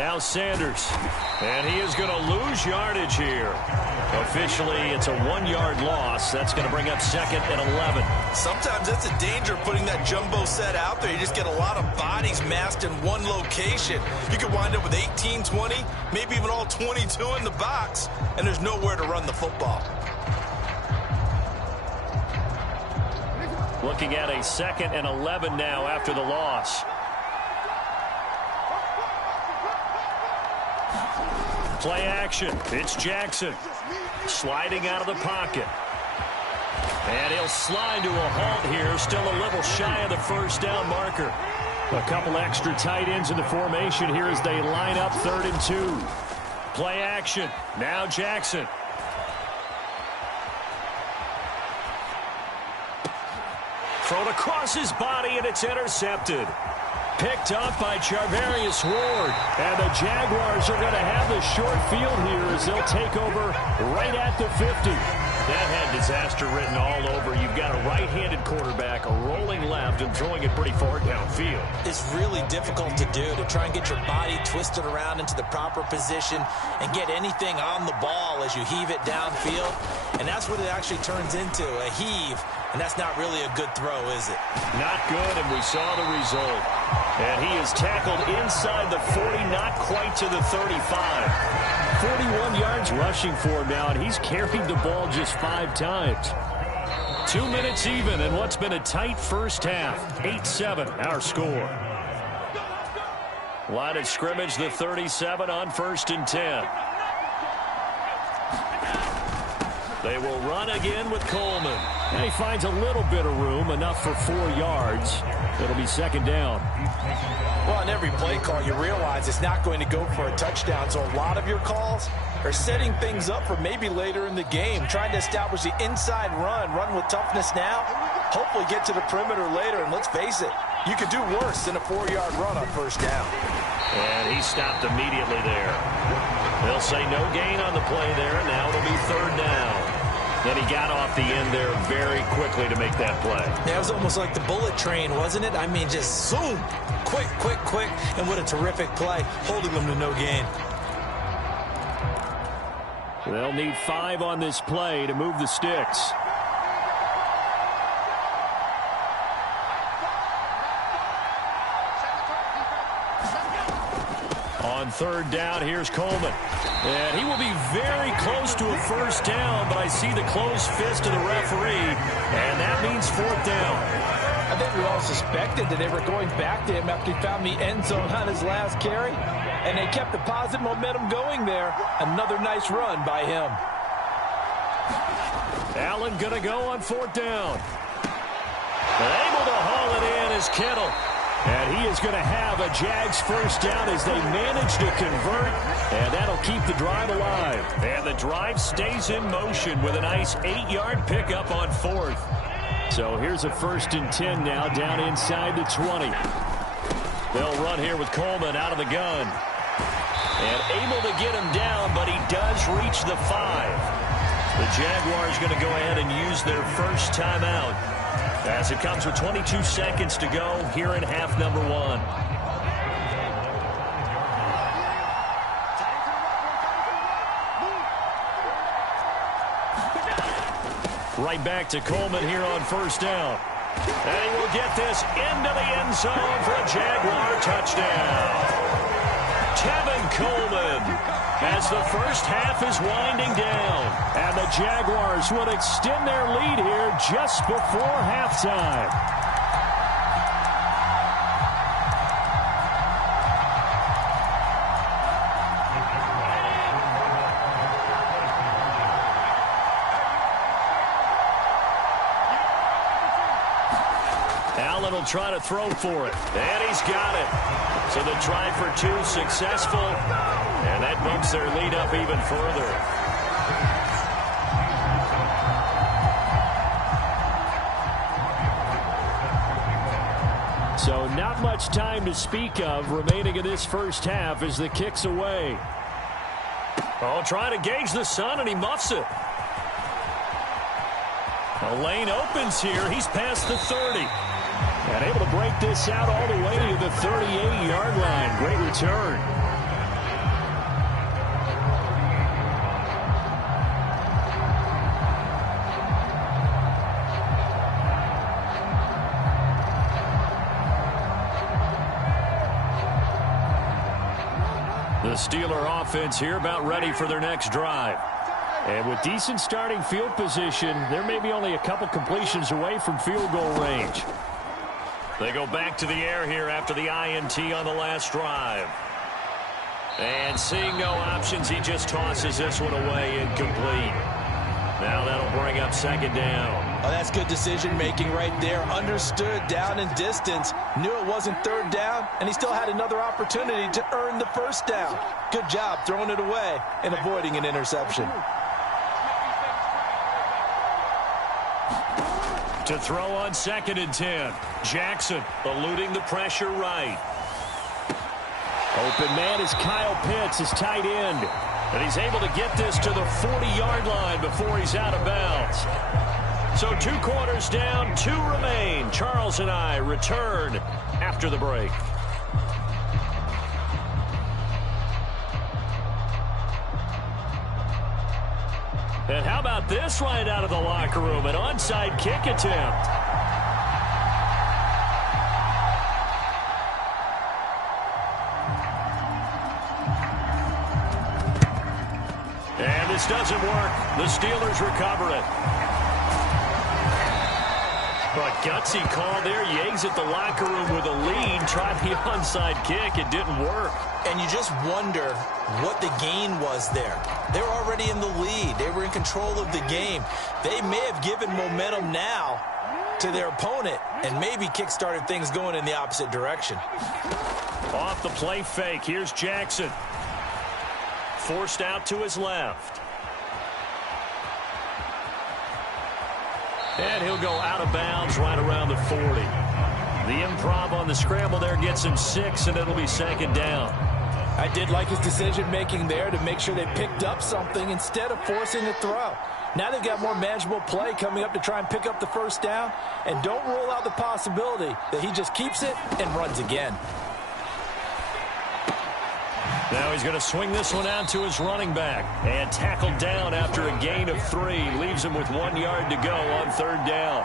Now Sanders. And he is going to lose yardage here. Officially, it's a 1-yard loss. That's going to bring up 2nd and 11. Sometimes that's a danger putting that jumbo set out there. You just get a lot of bodies massed in one location. You could wind up with 18, 20, maybe even all 22 in the box, and there's nowhere to run the football. Looking at a 2nd and 11 now after the loss. Play action. It's Jackson. Sliding out of the pocket. And he'll slide to a halt here. Still a little shy of the first down marker. A couple extra tight ends in the formation here as they line up 3rd and 2. Play action. Now Jackson. Thrown across his body, and it's intercepted. Picked up by Charvarius Ward. And the Jaguars are going to have the short field here as they'll take over right at the 50. That had disaster written all over. You've got a right-handed quarterback, a rolling left, and throwing it pretty far downfield. It's really difficult to do, to try and get your body twisted around into the proper position and get anything on the ball as you heave it downfield. And that's what it actually turns into, a heave. And that's not really a good throw, is it? Not good, and we saw the result. And he is tackled inside the 40, not quite to the 35. 41 yards rushing for him now, and he's carried the ball just 5 times. 2 minutes even in what's been a tight first half. 8-7, our score. Line of scrimmage, the 37 on 1st and 10. They will run again with Coleman. And he finds a little bit of room, enough for 4 yards. It'll be 2nd down. Well, on every play call, you realize it's not going to go for a touchdown. So a lot of your calls are setting things up for maybe later in the game, trying to establish the inside run with toughness now, hopefully get to the perimeter later. And let's face it, you could do worse than a 4-yard run on 1st down. And he stopped immediately there. They'll say no gain on the play there, and now it'll be 3rd down. Then he got off the end there very quickly to make that play. Yeah, it was almost like the bullet train, wasn't it? I mean, just zoom. Quick, quick, quick. And what a terrific play, holding them to no gain. They'll need 5 on this play to move the sticks. On 3rd down, here's Coleman. And he will be very close to a 1st down, but I see the closed fist of the referee, and that means 4th down. I think we all suspected that they were going back to him after he found the end zone on his last carry, and they kept the positive momentum going there. Another nice run by him. Allen going to go on 4th down. And able to haul it in is Kittle. And he is going to have a Jags 1st down as they manage to convert, and that'll keep the drive alive. And the drive stays in motion with a nice 8-yard pickup on 4th. So here's a 1st and 10 now down inside the 20. They'll run here with Coleman out of the gun. And able to get him down, but he does reach the 5. The Jaguars going to go ahead and use their first timeout, as it comes with 22 seconds to go here in half number 1. Right back to Coleman here on 1st down. And he will get this into the end zone for a Jaguar touchdown. Tevin Coleman, as the first half is winding down. And the Jaguars would extend their lead here just before halftime. Allen will try to throw for it. And he's got it. So the try for 2 successful. And that bumps their lead up even further. So not much time to speak of remaining in this first half as the kick's away. Oh, trying to gauge the sun, and he muffs it. The lane opens here. He's past the 30. And able to break this out all the way to the 38-yard line. Great return. The Steeler offense here about ready for their next drive. And with decent starting field position, they're maybe only a couple completions away from field goal range. They go back to the air here after the INT on the last drive. And seeing no options, he just tosses this one away incomplete. Now that'll bring up second down. Oh, that's good decision-making right there. Understood down and distance. Knew it wasn't third down, and he still had another opportunity to earn the first down. Good job throwing it away and avoiding an interception. To throw on 2nd and 10. Jackson eluding the pressure right. Open man is Kyle Pitts, his tight end. And he's able to get this to the 40-yard line before he's out of bounds. So 2 quarters down, 2 remain. Charles and I return after the break. And how about this right out of the locker room? An onside kick attempt. And this doesn't work. The Steelers recover it. But gutsy call there. Yates at the locker room with a lead. Tried the onside kick. It didn't work. And you just wonder what the gain was there. They were already in the lead. They were in control of the game. They may have given momentum now to their opponent and maybe kick-started things going in the opposite direction. Off the play fake. Here's Jackson. Forced out to his left. And he'll go out of bounds right around the 40. The improv on the scramble there gets him 6, and it'll be second down. I did like his decision-making there to make sure they picked up something instead of forcing a throw. Now they've got more manageable play coming up to try and pick up the first down, and don't rule out the possibility that he just keeps it and runs again. Now he's going to swing this one out to his running back. And tackled down after a gain of 3. Leaves him with 1 yard to go on 3rd down.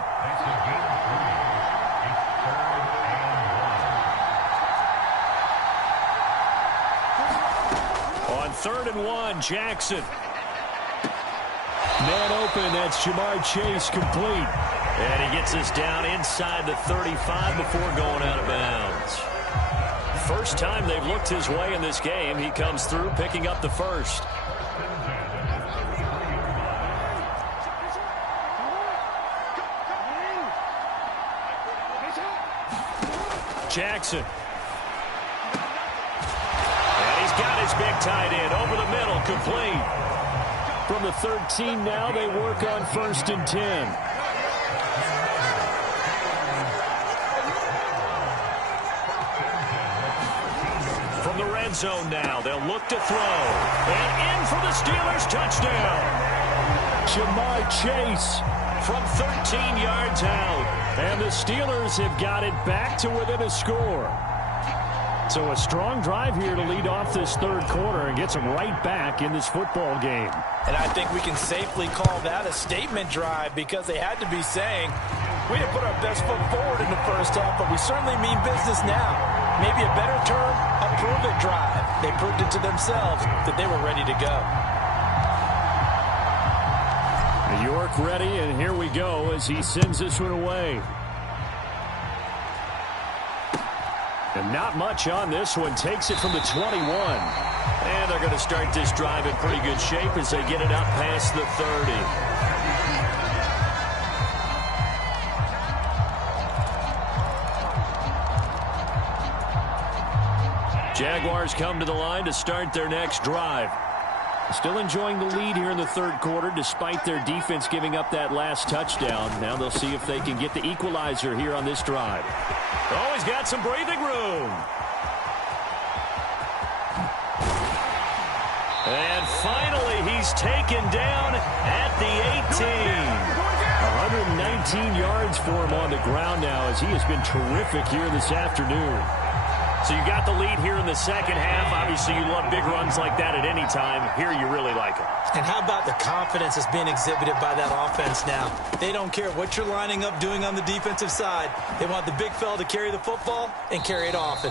On 3rd and 1, Jackson. Man open, that's Jamar Chase complete. And he gets us down inside the 35 before going out of bounds. First time they've looked his way in this game. He comes through picking up the first. Jackson. And he's got his big tight end over the middle, complete. From the 13 now, they work on 1st and 10. From the red zone now, they'll look to throw. And in for the Steelers touchdown. Jamar Chase from 13 yards out. And the Steelers have got it back to within a score. So a strong drive here to lead off this 3rd quarter and gets them right back in this football game. And I think we can safely call that a statement drive because they had to be saying, we didn't put our best foot forward in the first half, but we certainly mean business now. Maybe a better term, a prove-it drive. They proved it to themselves that they were ready to go. York ready, and here we go as he sends this one away. And not much on this one. Takes it from the 21. And they're going to start this drive in pretty good shape as they get it up past the 30. Jaguars come to the line to start their next drive. Still enjoying the lead here in the 3rd quarter despite their defense giving up that last touchdown. Now they'll see if they can get the equalizer here on this drive. Oh, he's got some breathing room. And finally, he's taken down at the 18. 119 yards for him on the ground now as he has been terrific here this afternoon. So you got the lead here in the second half. Obviously, you love big runs like that at any time. Here, you really like it. And how about the confidence that's being exhibited by that offense now? They don't care what you're lining up doing on the defensive side. They want the big fella to carry the football and carry it often.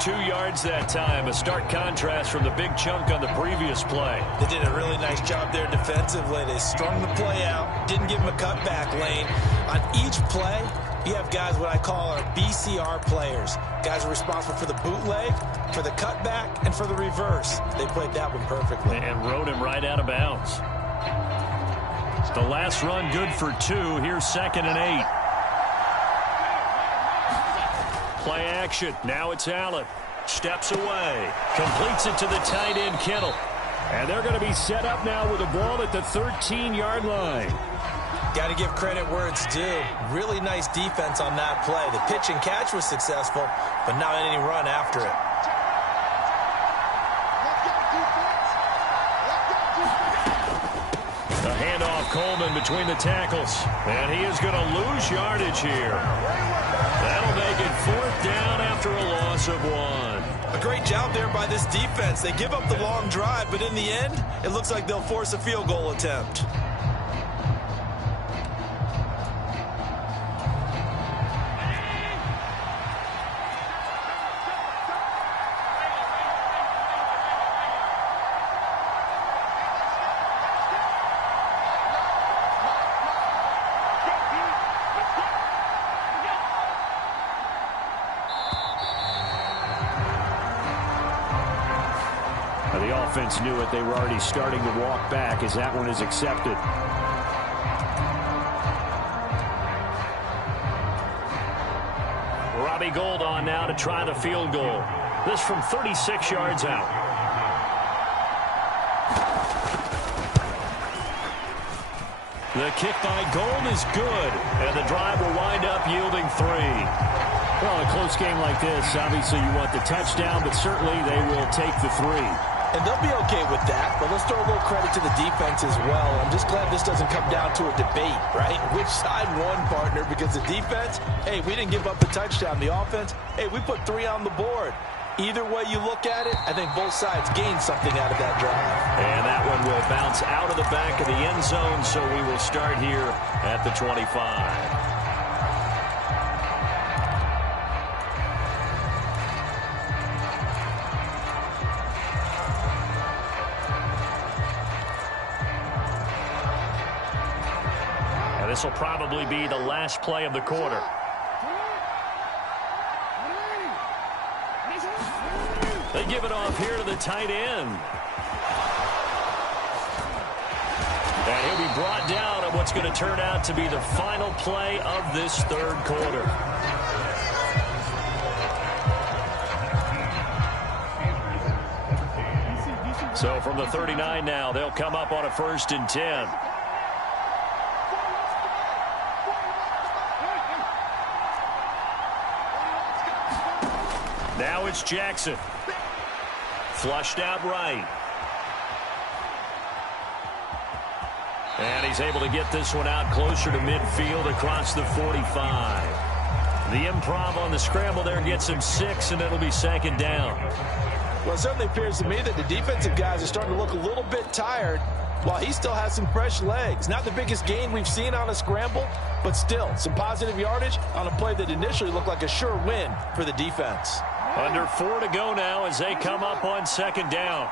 2 yards that time. A stark contrast from the big chunk on the previous play. They did a really nice job there defensively. They strung the play out, didn't give him a cutback lane. On each play, you have guys what I call our BCR players. Guys are responsible for the bootleg, for the cutback, and for the reverse. They played that one perfectly. And rode him right out of bounds. The last run good for 2. Here's 2nd and 8. Play action. Now it's Allen. Steps away. Completes it to the tight end, Kittle. And they're going to be set up now with a ball at the 13-yard line. Got to give credit where it's due. Really nice defense on that play. The pitch and catch was successful, but not any run after it. A handoff, Coleman between the tackles. And he is going to lose yardage here. That'll make it 4th down after a loss of 1. A great job there by this defense. They give up the long drive, but in the end, it looks like they'll force a field goal attempt. The offense knew it. They were already starting to walk back as that one is accepted. Robbie Gould on now to try the field goal. This from 36 yards out. The kick by Gould is good, and the drive will wind up yielding 3. Well, a close game like this, obviously you want the touchdown, but certainly they will take the 3. And they'll be okay with that, but let's throw a little credit to the defense as well. I'm just glad this doesn't come down to a debate, right? Which side won, partner? Because the defense, hey, we didn't give up a touchdown. The offense, hey, we put 3 on the board. Either way you look at it, I think both sides gained something out of that drive. And that one will bounce out of the back of the end zone, so we will start here at the 25. This will probably be the last play of the quarter. They give it off here to the tight end. And he'll be brought down on what's going to turn out to be the final play of this 3rd quarter. So from the 39 now, they'll come up on a 1st and 10. Now it's Jackson. Flushed out right. And he's able to get this one out closer to midfield across the 45. The improv on the scramble there gets him 6, and it'll be 2nd down. Well, it certainly appears to me that the defensive guys are starting to look a little bit tired while he still has some fresh legs. Not the biggest gain we've seen on a scramble, but still some positive yardage on a play that initially looked like a sure win for the defense. Under 4 to go now as they come up on 2nd down.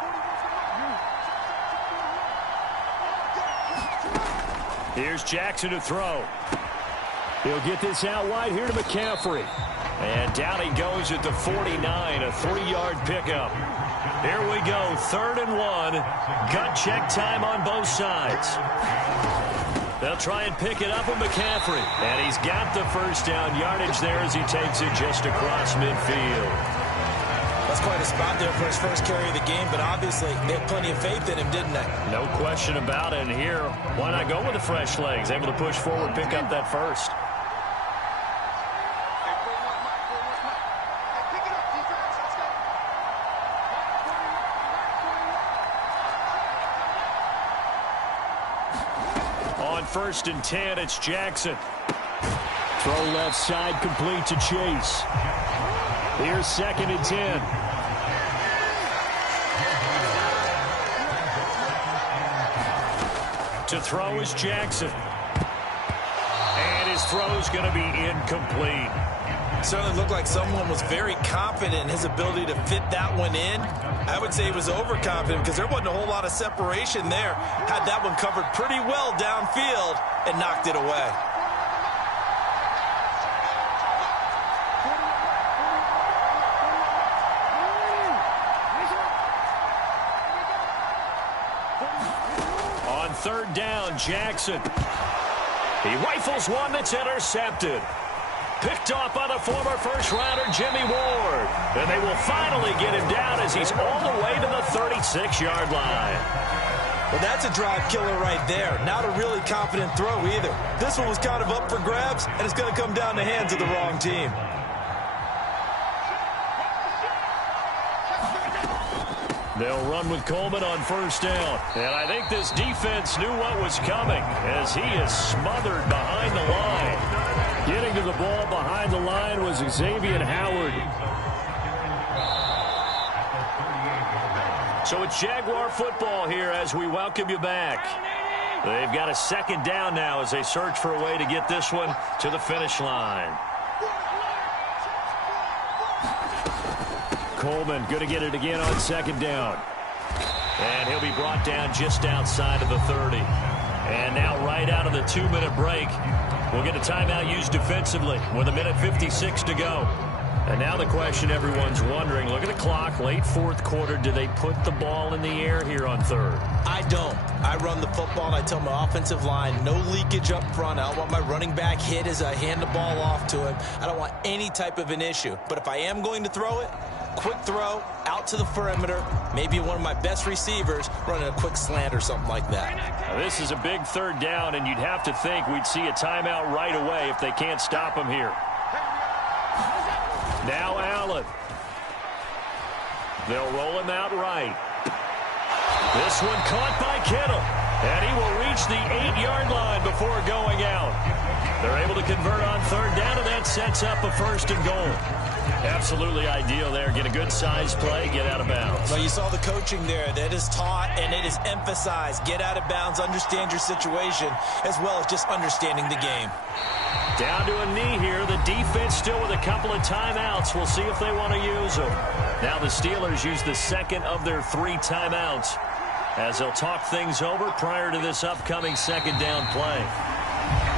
Here's Jackson to throw. He'll get this out wide here to McCaffrey. And down he goes at the 49, a 3-yard pickup. Here we go, 3rd and 1. Gut check time on both sides. They'll try and pick it up with McCaffrey. And he's got the 1st down yardage there as he takes it just across midfield. That's quite a spot there for his first carry of the game, but obviously they had plenty of faith in him, didn't they? No question about it. And here, why not go with the fresh legs? Able to push forward, pick up that 1st. On 1st and 10, it's Jackson. Throw left side, complete to Chase. Here's 2nd and 10. To throw is Jackson. And his throw is going to be incomplete. Certainly looked like someone was very confident in his ability to fit that one in. I would say he was overconfident because there wasn't a whole lot of separation there. Had that one covered pretty well downfield and knocked it away. On third down, Jackson. He rifles one that's intercepted. Picked off by the former first-rounder Jimmy Ward. And they will finally get him down as he's all the way to the 36-yard line. Well, that's a drive killer right there. Not a really confident throw either. This one was kind of up for grabs, and it's going to come down the hands of the wrong team. They'll run with Coleman on first down. And I think this defense knew what was coming as he is smothered behind the line. Getting to the ball behind the line was Xavier Howard. So it's Jaguar football here as we welcome you back. They've got a second down now as they search for a way to get this one to the finish line. Coleman going to get it again on second down. And he'll be brought down just outside of the 30. And now right out of the 2-minute break, we'll get a timeout used defensively with 1:56 to go. And now the question everyone's wondering, look at the clock, late fourth quarter, do they put the ball in the air here on third? I don't. I run the football, and I tell my offensive line, no leakage up front. I don't want my running back hit as I hand the ball off to him. I don't want any type of an issue. But if I am going to throw it, quick throw, out to the perimeter, maybe one of my best receivers running a quick slant or something like that. Now, this is a big third down, and you'd have to think we'd see a timeout right away if they can't stop him here. Now Allen. They'll roll him out right. This one caught by Kittle. And he will reach the 8-yard line before going out. They're able to convert on third down, and that sets up a first and goal. Absolutely ideal there. Get a good size play, get out of bounds. Well, you saw the coaching there. That is taught and it is emphasized. Get out of bounds, understand your situation, as well as just understanding the game. Down to a knee here. The defense still with a couple of timeouts. We'll see if they want to use them. Now the Steelers use the second of their 3 timeouts as they'll talk things over prior to this upcoming second down play.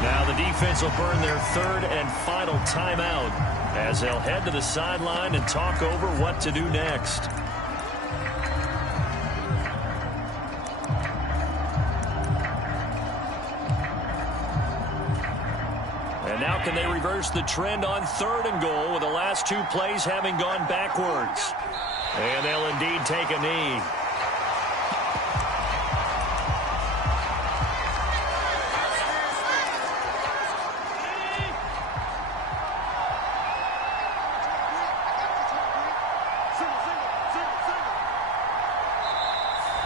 Now the defense will burn their third and final timeout as they'll head to the sideline and talk over what to do next. And now can they reverse the trend on third and goal with the last 2 plays having gone backwards? And they'll indeed take a knee.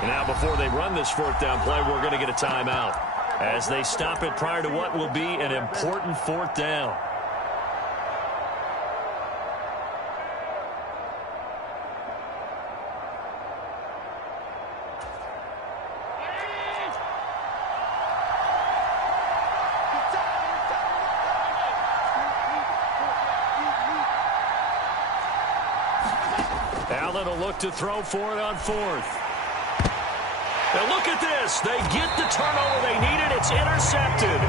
And now before they run this fourth down play, we're going to get a timeout as they stop it prior to what will be an important fourth down. Allen will look to throw for it on fourth. Now look at this. They get the turnover they needed. It's intercepted.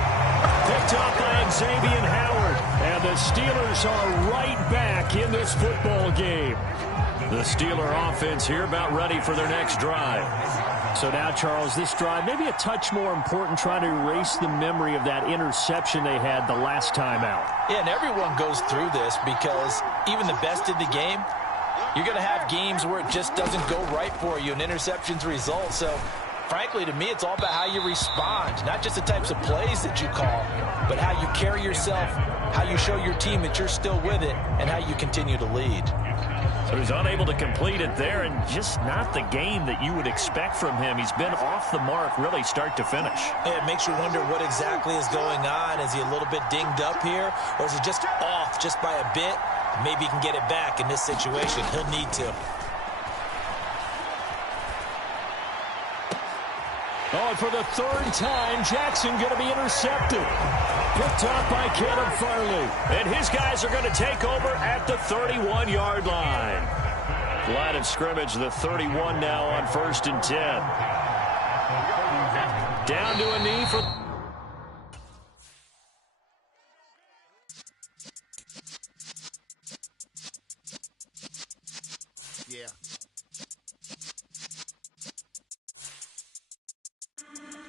Picked up by Xavier Howard. And the Steelers are right back in this football game. The Steeler offense here about ready for their next drive. So now, Charles, this drive maybe a touch more important, trying to erase the memory of that interception they had the last time out. Yeah, and everyone goes through this because even the best in the game, you're going to have games where it just doesn't go right for you and interceptions result. So, frankly, to me, it's all about how you respond, not just the types of plays that you call, but how you carry yourself, how you show your team that you're still with it, and how you continue to lead. So he's unable to complete it there, and just not the game that you would expect from him. He's been off the mark really start to finish. Yeah, it makes you wonder what exactly is going on. Is he a little bit dinged up here, or is he just off just by a bit? Maybe he can get it back in this situation. He'll need to. Oh, and for the third time, Jackson going to be intercepted. Picked off by Caleb Farley. And his guys are going to take over at the 31-yard line. Line of scrimmage, the 31 now on 1st and 10. Down to a knee for... Yeah.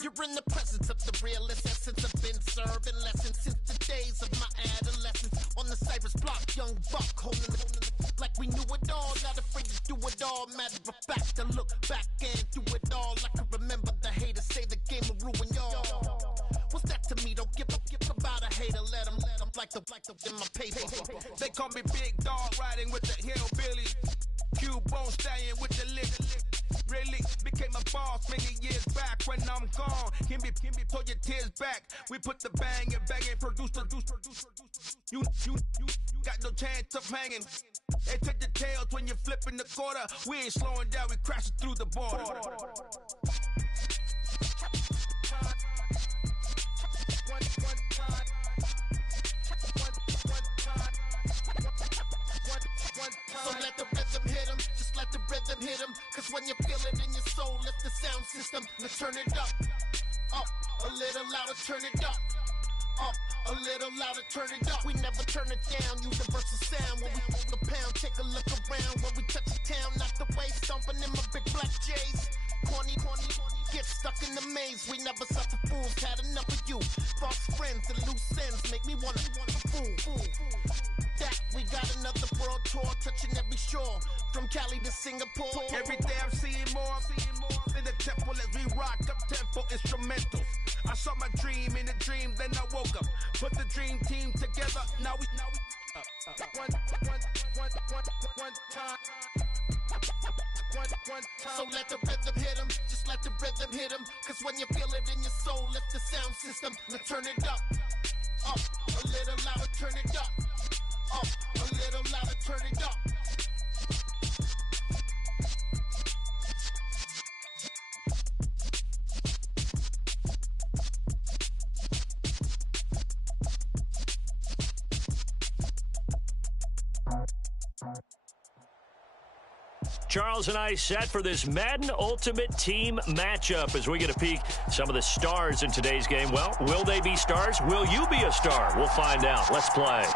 You're in the presence of the realest essence. I've been serving lessons since the days of my adolescence. On the Cypress block, young buck holding it like we knew it all. Not afraid to do it all. Matter of fact, I look back and do it all. I can remember the haters say the game will ruin y'all. What's that to me? Don't give about a hater. Let them like the in my paper. They call me Big Dog, riding with the hillbilly. Q-Bone staying with the lip. Really became a boss many years back. When I'm gone, can be pull your tears back. We put the bang and produce. You got no chance of hanging. They take the tails when you're flipping the quarter. We ain't slowing down, we crashing through the border. So let the rhythm hit him, just let the rhythm hit him. Cause when you feel it in your soul, lift the sound system. Now turn it up, a little louder, turn it up, a little louder, turn it up. We never turn it down, universal sound. When we hold the pound, take a look around. When we touch the town, not the way, stomping in my big black J's. Corny, get stuck in the maze. We never suffer fools, had enough of you. False friends and loose ends make me wanna fool. That we got another world tour, touching every shore, from Cali to Singapore. Every day I'm seeing more in the temple as we rock up tempo instrumentals. I saw my dream in a dream, then I woke up. Put the dream team together, now we one time. So let the rhythm hit him, just let the rhythm hit him. Cause when you feel it in your soul, lift the sound system. Now turn it up, a little louder, turn it up, a little louder, turn it up. Charles and I set for this Madden Ultimate Team matchup as we get a peek some of the stars in today's game. Well, will they be stars? Will you be a star? We'll find out. Let's play.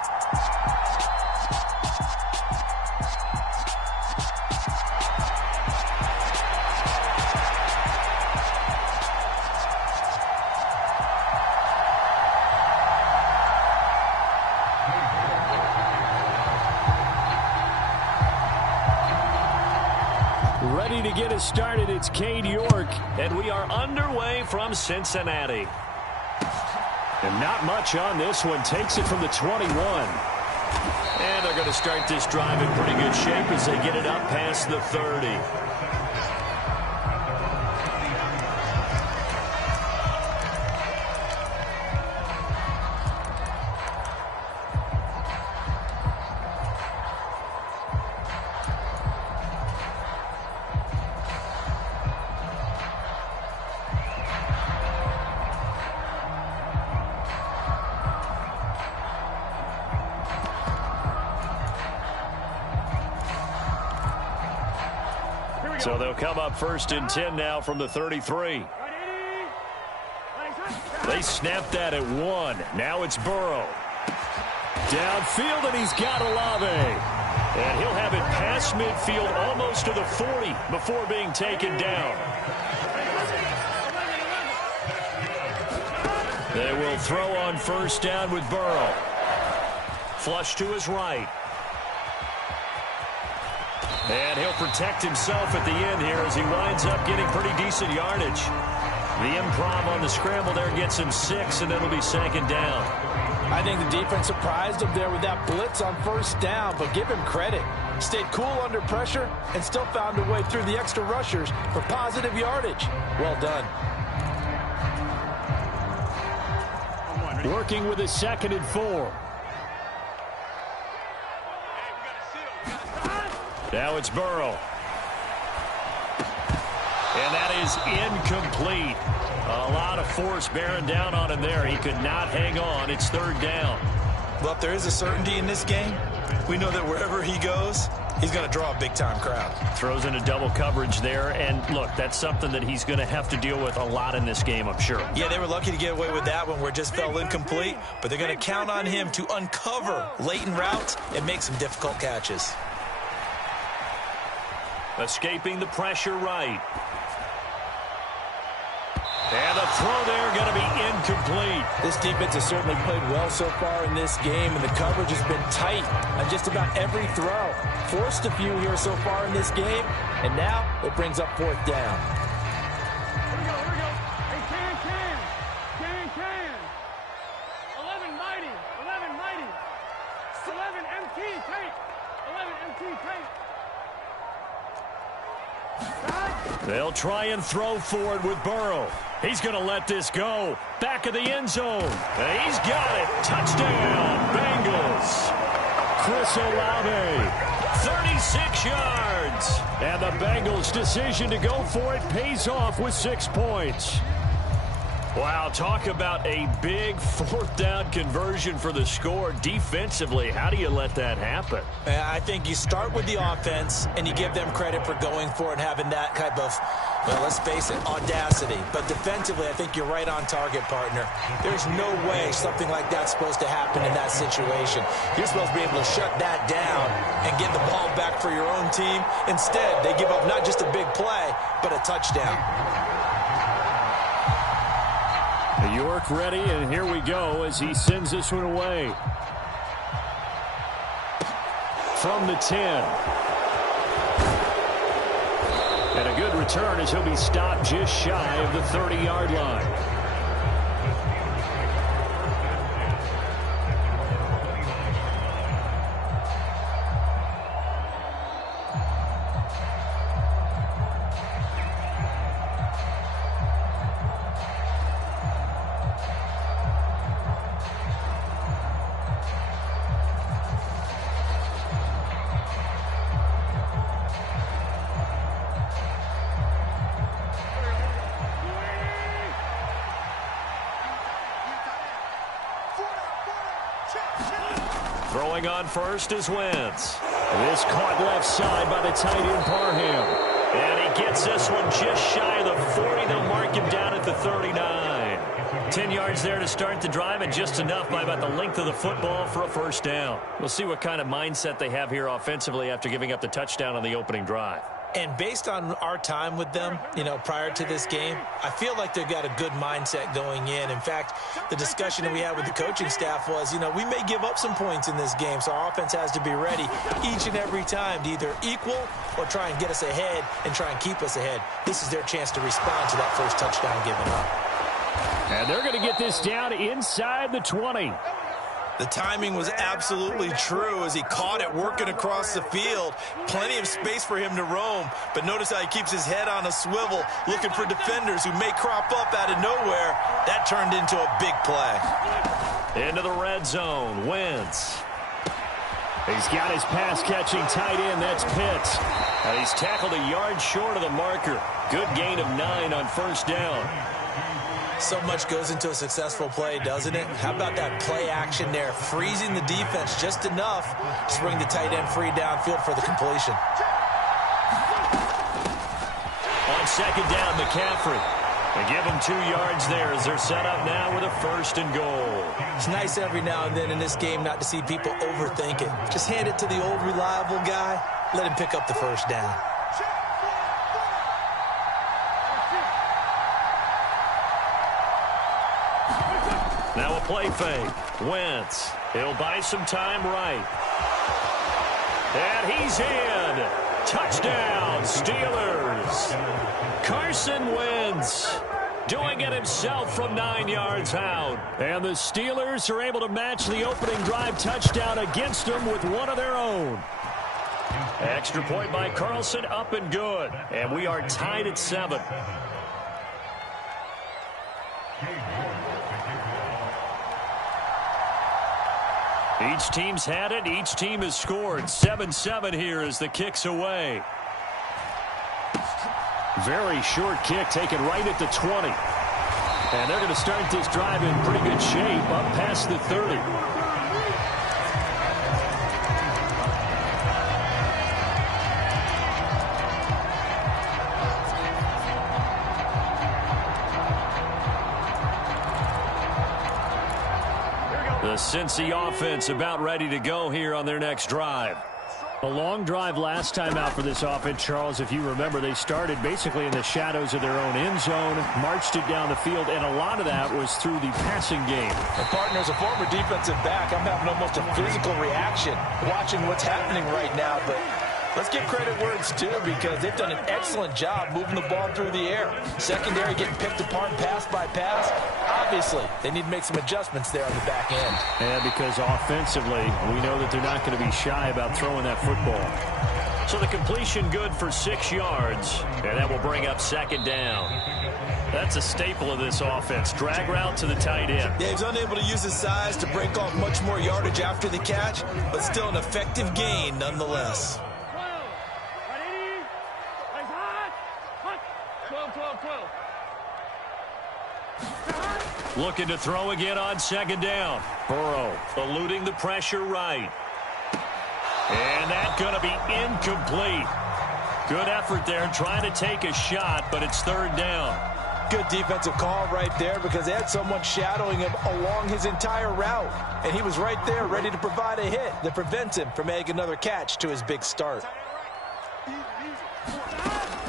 Ready to get us started, it's Cade York, and we are underway from Cincinnati. And not much on this one, takes it from the 21. And they're going to start this drive in pretty good shape as they get it up past the 30. So they'll come up 1st and 10 now from the 33. They snapped that at 1. Now it's Burrow. Downfield, and he's got Olave. And he'll have it past midfield almost to the 40 before being taken down. They will throw on 1st down with Burrow. Flush to his right. And he'll protect himself at the end here as he winds up getting pretty decent yardage. The improv on the scramble there gets him 6, and it'll be 2nd down. I think the defense surprised him there with that blitz on 1st down, but give him credit. Stayed cool under pressure and still found a way through the extra rushers for positive yardage. Well done. Working with a 2nd and 4. Now it's Burrow. And that is incomplete. A lot of force bearing down on him there. He could not hang on. It's third down. Well, if there is a certainty in this game, we know that wherever he goes, he's going to draw a big-time crowd. Throws into double coverage there. And, look, that's something that he's going to have to deal with a lot in this game, I'm sure. Yeah, they were lucky to get away with that one where it just fell incomplete. But they're going to count on him to uncover latent routes and make some difficult catches. Escaping the pressure right. And the throw there going to be incomplete. This defense has certainly played well so far in this game, and the coverage has been tight on just about every throw. Forced a few here so far in this game, and now it brings up fourth down. Here we go. Hey, can. 11 mighty. 11 MT, tight. 11 MT, tight. They'll try and throw for it with Burrow. He's going to let this go. Back of the end zone. And he's got it. Touchdown, Bengals. Chris Olave, 36 yards. And the Bengals' decision to go for it pays off with 6 points. Wow, talk about a big fourth down conversion for the score. Defensively, how do you let that happen? I think you start with the offense, and you give them credit for going for it and having that type of, well, let's face it, audacity. But defensively, I think you're right on target, partner. There's no way something like that's supposed to happen in that situation. You're supposed to be able to shut that down and get the ball back for your own team. Instead, they give up not just a big play, but a touchdown. York ready, and here we go as he sends this one away. From the 10. And a good return as he'll be stopped just shy of the 30-yard line. Throwing on first is Wentz. This caught left side by the tight end Parham. And he gets this one just shy of the 40. They'll mark him down at the 39. 10 yards there to start the drive, and just enough by about the length of the football for a first down. We'll see what kind of mindset they have here offensively after giving up the touchdown on the opening drive. And based on our time with them, prior to this game, I feel like they've got a good mindset going in. In fact, the discussion that we had with the coaching staff was, we may give up some points in this game, so our offense has to be ready each and every time to either equal or try and get us ahead and try and keep us ahead. This is their chance to respond to that first touchdown given up. And they're going to get this down inside the 20. The timing was absolutely true as he caught it working across the field. Plenty of space for him to roam, but notice how he keeps his head on a swivel, looking for defenders who may crop up out of nowhere. That turned into a big play. Into the red zone, Wentz. He's got his pass-catching tight end, that's Pitts. And he's tackled a yard short of the marker. Good gain of 9 on first down. So much goes into a successful play, doesn't it? How about that play action there, freezing the defense just enough to bring the tight end free downfield for the completion. On second down, McCaffrey. They give him 2 yards there as they're set up now with a first and goal. It's nice every now and then in this game not to see people overthink it. Just hand it to the old reliable guy. Let him pick up the first down. Now a play fake. Wentz. He'll buy some time right. And he's in. Touchdown, Steelers. Carson Wentz doing it himself from 9 yards out. And the Steelers are able to match the opening drive touchdown against them with one of their own. Extra point by Carlson, up and good. And we are tied at 7. Each team's had it. Each team has scored. 7-7 here as the kick's away. Very short kick taken right at the 20. And they're going to start this drive in pretty good shape up past the 30. The Cincy offense about ready to go here on their next drive. A long drive last time out for this offense, Charles. If you remember, they started basically in the shadows of their own end zone, marched it down the field, and a lot of that was through the passing game. And partner, as a former defensive back, I'm having almost a physical reaction watching what's happening right now. But let's give credit where it's due, because they've done an excellent job moving the ball through the air. Secondary getting picked apart pass by pass. Obviously, they need to make some adjustments there on the back end. And because offensively, we know that they're not going to be shy about throwing that football. So the completion good for 6 yards, and that will bring up second down. That's a staple of this offense. Drag route to the tight end. Yeah, he's unable to use his size to break off much more yardage after the catch, but still an effective gain nonetheless. 12. Looking to throw again on second down. Burrow eluding the pressure right. And that's going to be incomplete. Good effort there trying to take a shot, but it's third down. Good defensive call right there, because they had someone shadowing him along his entire route. And he was right there ready to provide a hit that prevents him from making another catch to his big start.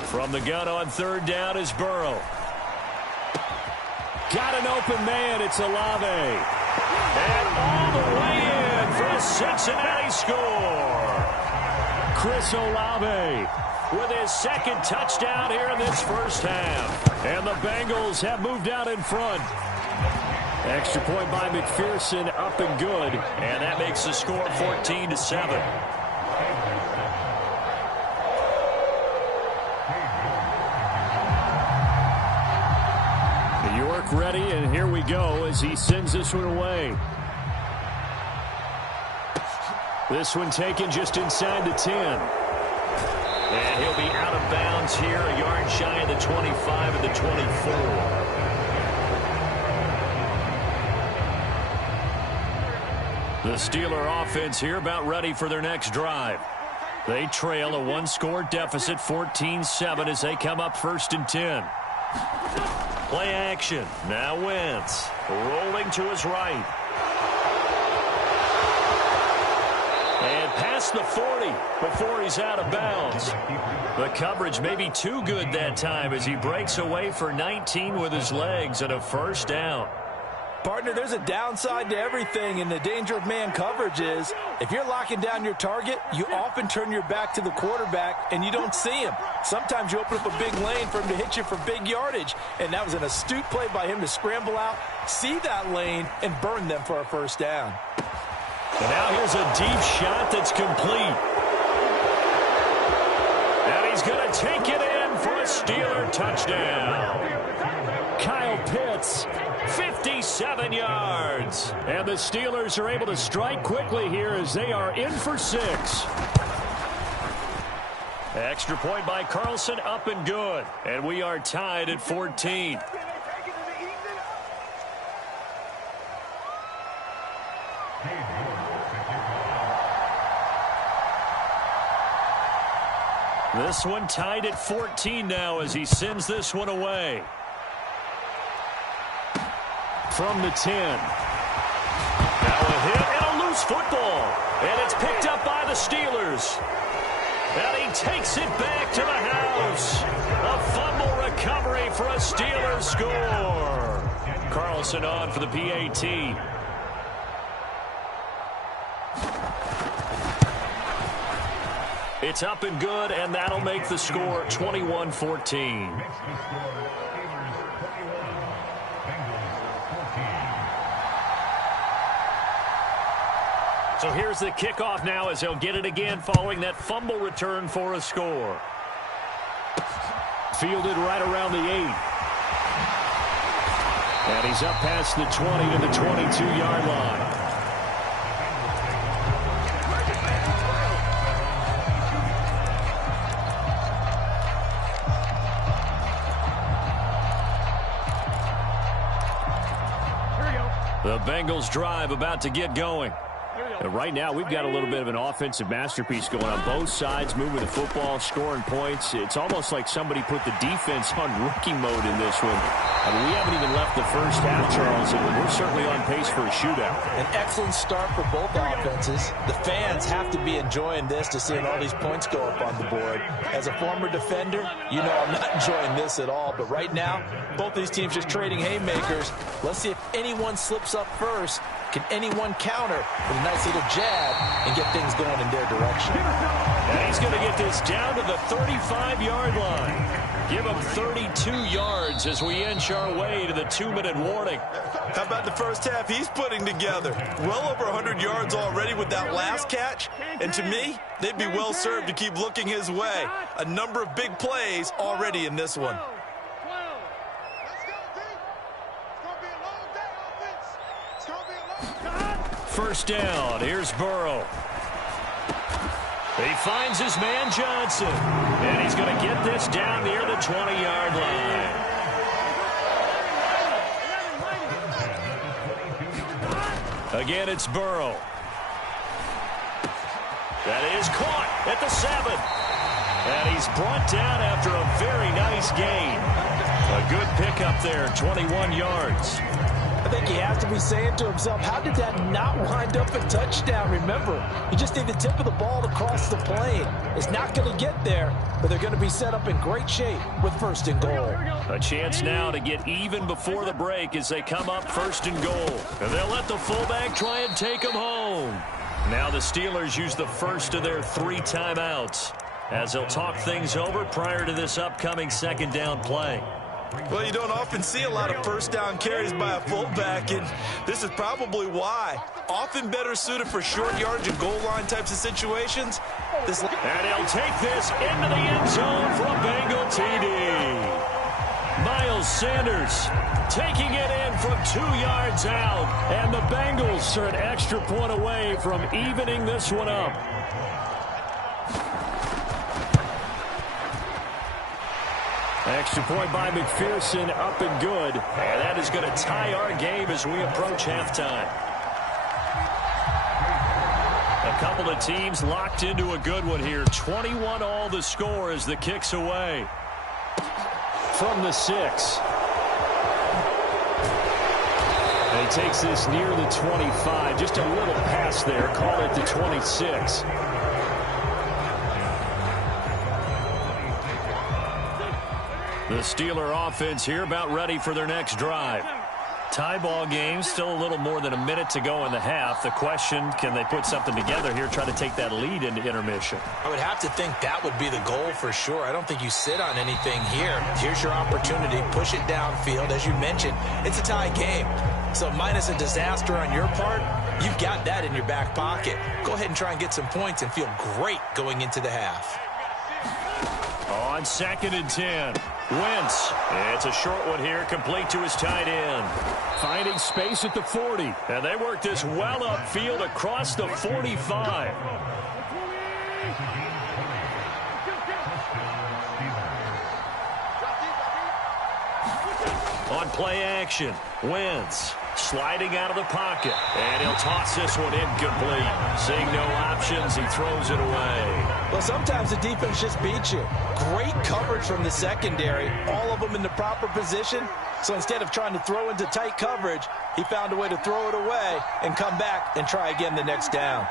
From the gun on third down is Burrow. Got an open man. It's Olave. And all the way in for a Cincinnati score. Chris Olave with his second touchdown here in this first half. And the Bengals have moved out in front. Extra point by McPherson, up and good. And that makes the score 14-7. York ready, and here we go as he sends this one away. This one taken just inside the 10. And he'll be out of bounds here, a yard shy of the 25 and the 24. The Steeler offense here about ready for their next drive. They trail a one-score deficit, 14-7, as they come up first and 10. Play action. Now Wentz rolling to his right. And past the 40 before he's out of bounds. The coverage may be too good that time as he breaks away for 19 with his legs and a first down. Partner, there's a downside to everything, and the danger of man coverage is if you're locking down your target, you often turn your back to the quarterback and you don't see him. Sometimes you open up a big lane for him to hit you for big yardage, and that was an astute play by him to scramble out, see that lane, and burn them for a first down. And now here's a deep shot that's complete. And he's going to take it in for a Steeler touchdown. Kyle Pitts, 57 yards. And the Steelers are able to strike quickly here as they are in for 6. Extra point by Carlson, up and good. And we are tied at 14. This one tied at 14 now as he sends this one away. From the 10. Now a hit and a loose football. And it's picked up by the Steelers. And he takes it back to the house. A fumble recovery for a Steelers score. Carlson on for the PAT. It's up and good, and that'll make the score 21-14. So here's the kickoff now as he'll get it again following that fumble return for a score. Fielded right around the 8. And he's up past the 20 to the 22-yard line. The Bengals drive about to get going. And right now, we've got a little bit of an offensive masterpiece going on both sides, moving the football, scoring points. It's almost like somebody put the defense on rookie mode in this one. I mean, we haven't even left the first half, Charles, and we're certainly on pace for a shootout. An excellent start for both offenses. The fans have to be enjoying this to seeing all these points go up on the board. As a former defender, you know I'm not enjoying this at all. But right now, both these teams just trading haymakers. Let's see if anyone slips up first. Can anyone counter with a nice little jab and get things going in their direction? And he's going to get this down to the 35-yard line. Give him 32 yards as we inch our way to the 2-minute warning. How about the first half he's putting together? Well over 100 yards already with that last catch. And to me, they'd be well served to keep looking his way. A number of big plays already in this one. First down. Here's Burrow. He finds his man Johnson. And he's going to get this down near the 20-yard line. Again, it's Burrow. That is caught at the 7. And he's brought down after a very nice gain. A good pickup there, 21 yards. I think he has to be saying to himself, how did that not wind up a touchdown? Remember, you just need the tip of the ball to cross the plane. It's not going to get there, but they're going to be set up in great shape with first and goal. A chance now to get even before the break as they come up first and goal. And they'll let the fullback try and take them home. Now the Steelers use the first of their 3 timeouts as they'll talk things over prior to this upcoming second down play. Well, you don't often see a lot of first down carries by a fullback, and this is probably why. Often better suited for short yardage and goal line types of situations. And he'll take this into the end zone for a Bengal TD. Miles Sanders taking it in from 2 yards out, and the Bengals are an extra point away from evening this one up. Extra point by McPherson, up and good. And that is going to tie our game as we approach halftime. A couple of teams locked into a good one here. 21 all the score as the kick's away. From the 6. And he takes this near the 25. Just a little pass there. Call it the 26. The Steeler offense here about ready for their next drive. Tie ball game, still a little more than a minute to go in the half. The question, can they put something together here, try to take that lead into intermission? I would have to think that would be the goal for sure. I don't think you sit on anything here. Here's your opportunity. Push it downfield. As you mentioned, it's a tie game. So minus a disaster on your part, you've got that in your back pocket. Go ahead and try and get some points and feel great going into the half. On 2nd and 10. Wentz. It's a short one here, complete to his tight end. Finding space at the 40. And they work this well upfield across the 45. On play action, Wentz sliding out of the pocket. And he'll toss this one incomplete. Seeing no options, he throws it away. Well, sometimes the defense just beats you. Great coverage from the secondary. All of them in the proper position. So instead of trying to throw into tight coverage, he found a way to throw it away and come back and try again the next down.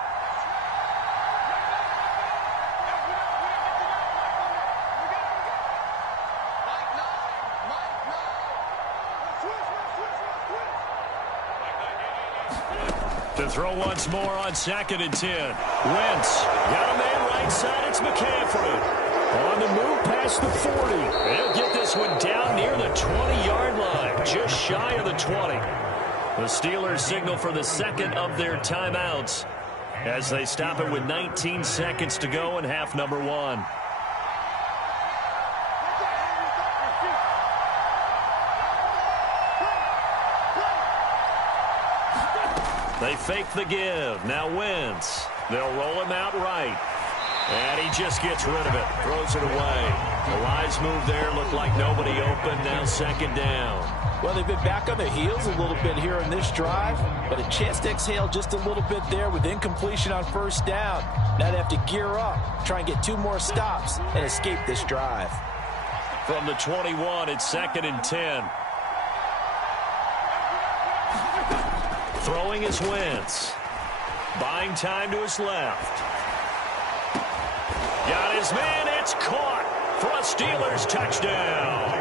To throw once more on 2nd and 10. Wentz got a man right side. It's McCaffrey. On the move past the 40. They'll get this one down near the 20-yard line. Just shy of the 20. The Steelers signal for the second of their timeouts as they stop it with 19 seconds to go in half number 1. They fake the give. Now Wentz. They'll roll him out right. And he just gets rid of it, throws it away. The wise move there, looked like nobody open, now second down. Well, they've been back on their heels a little bit here in this drive, but a chance to exhale just a little bit there with incompletion on first down. Now they have to gear up, try and get 2 more stops, and escape this drive. From the 21, it's 2nd and 10. Throwing is Wentz. Buying time to his left. Got his man, it's caught for a Steelers touchdown.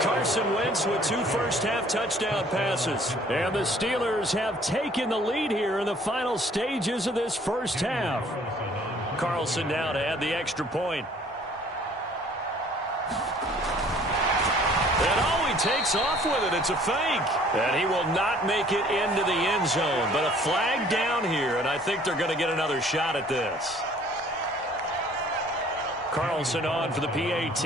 Carson Wentz with 2 first-half touchdown passes. And the Steelers have taken the lead here in the final stages of this first half. Carlson now to add the extra point. And oh, he takes off with it. It's a fake. And he will not make it into the end zone. But a flag down here, and I think they're going to get another shot at this. Carlson on for the PAT.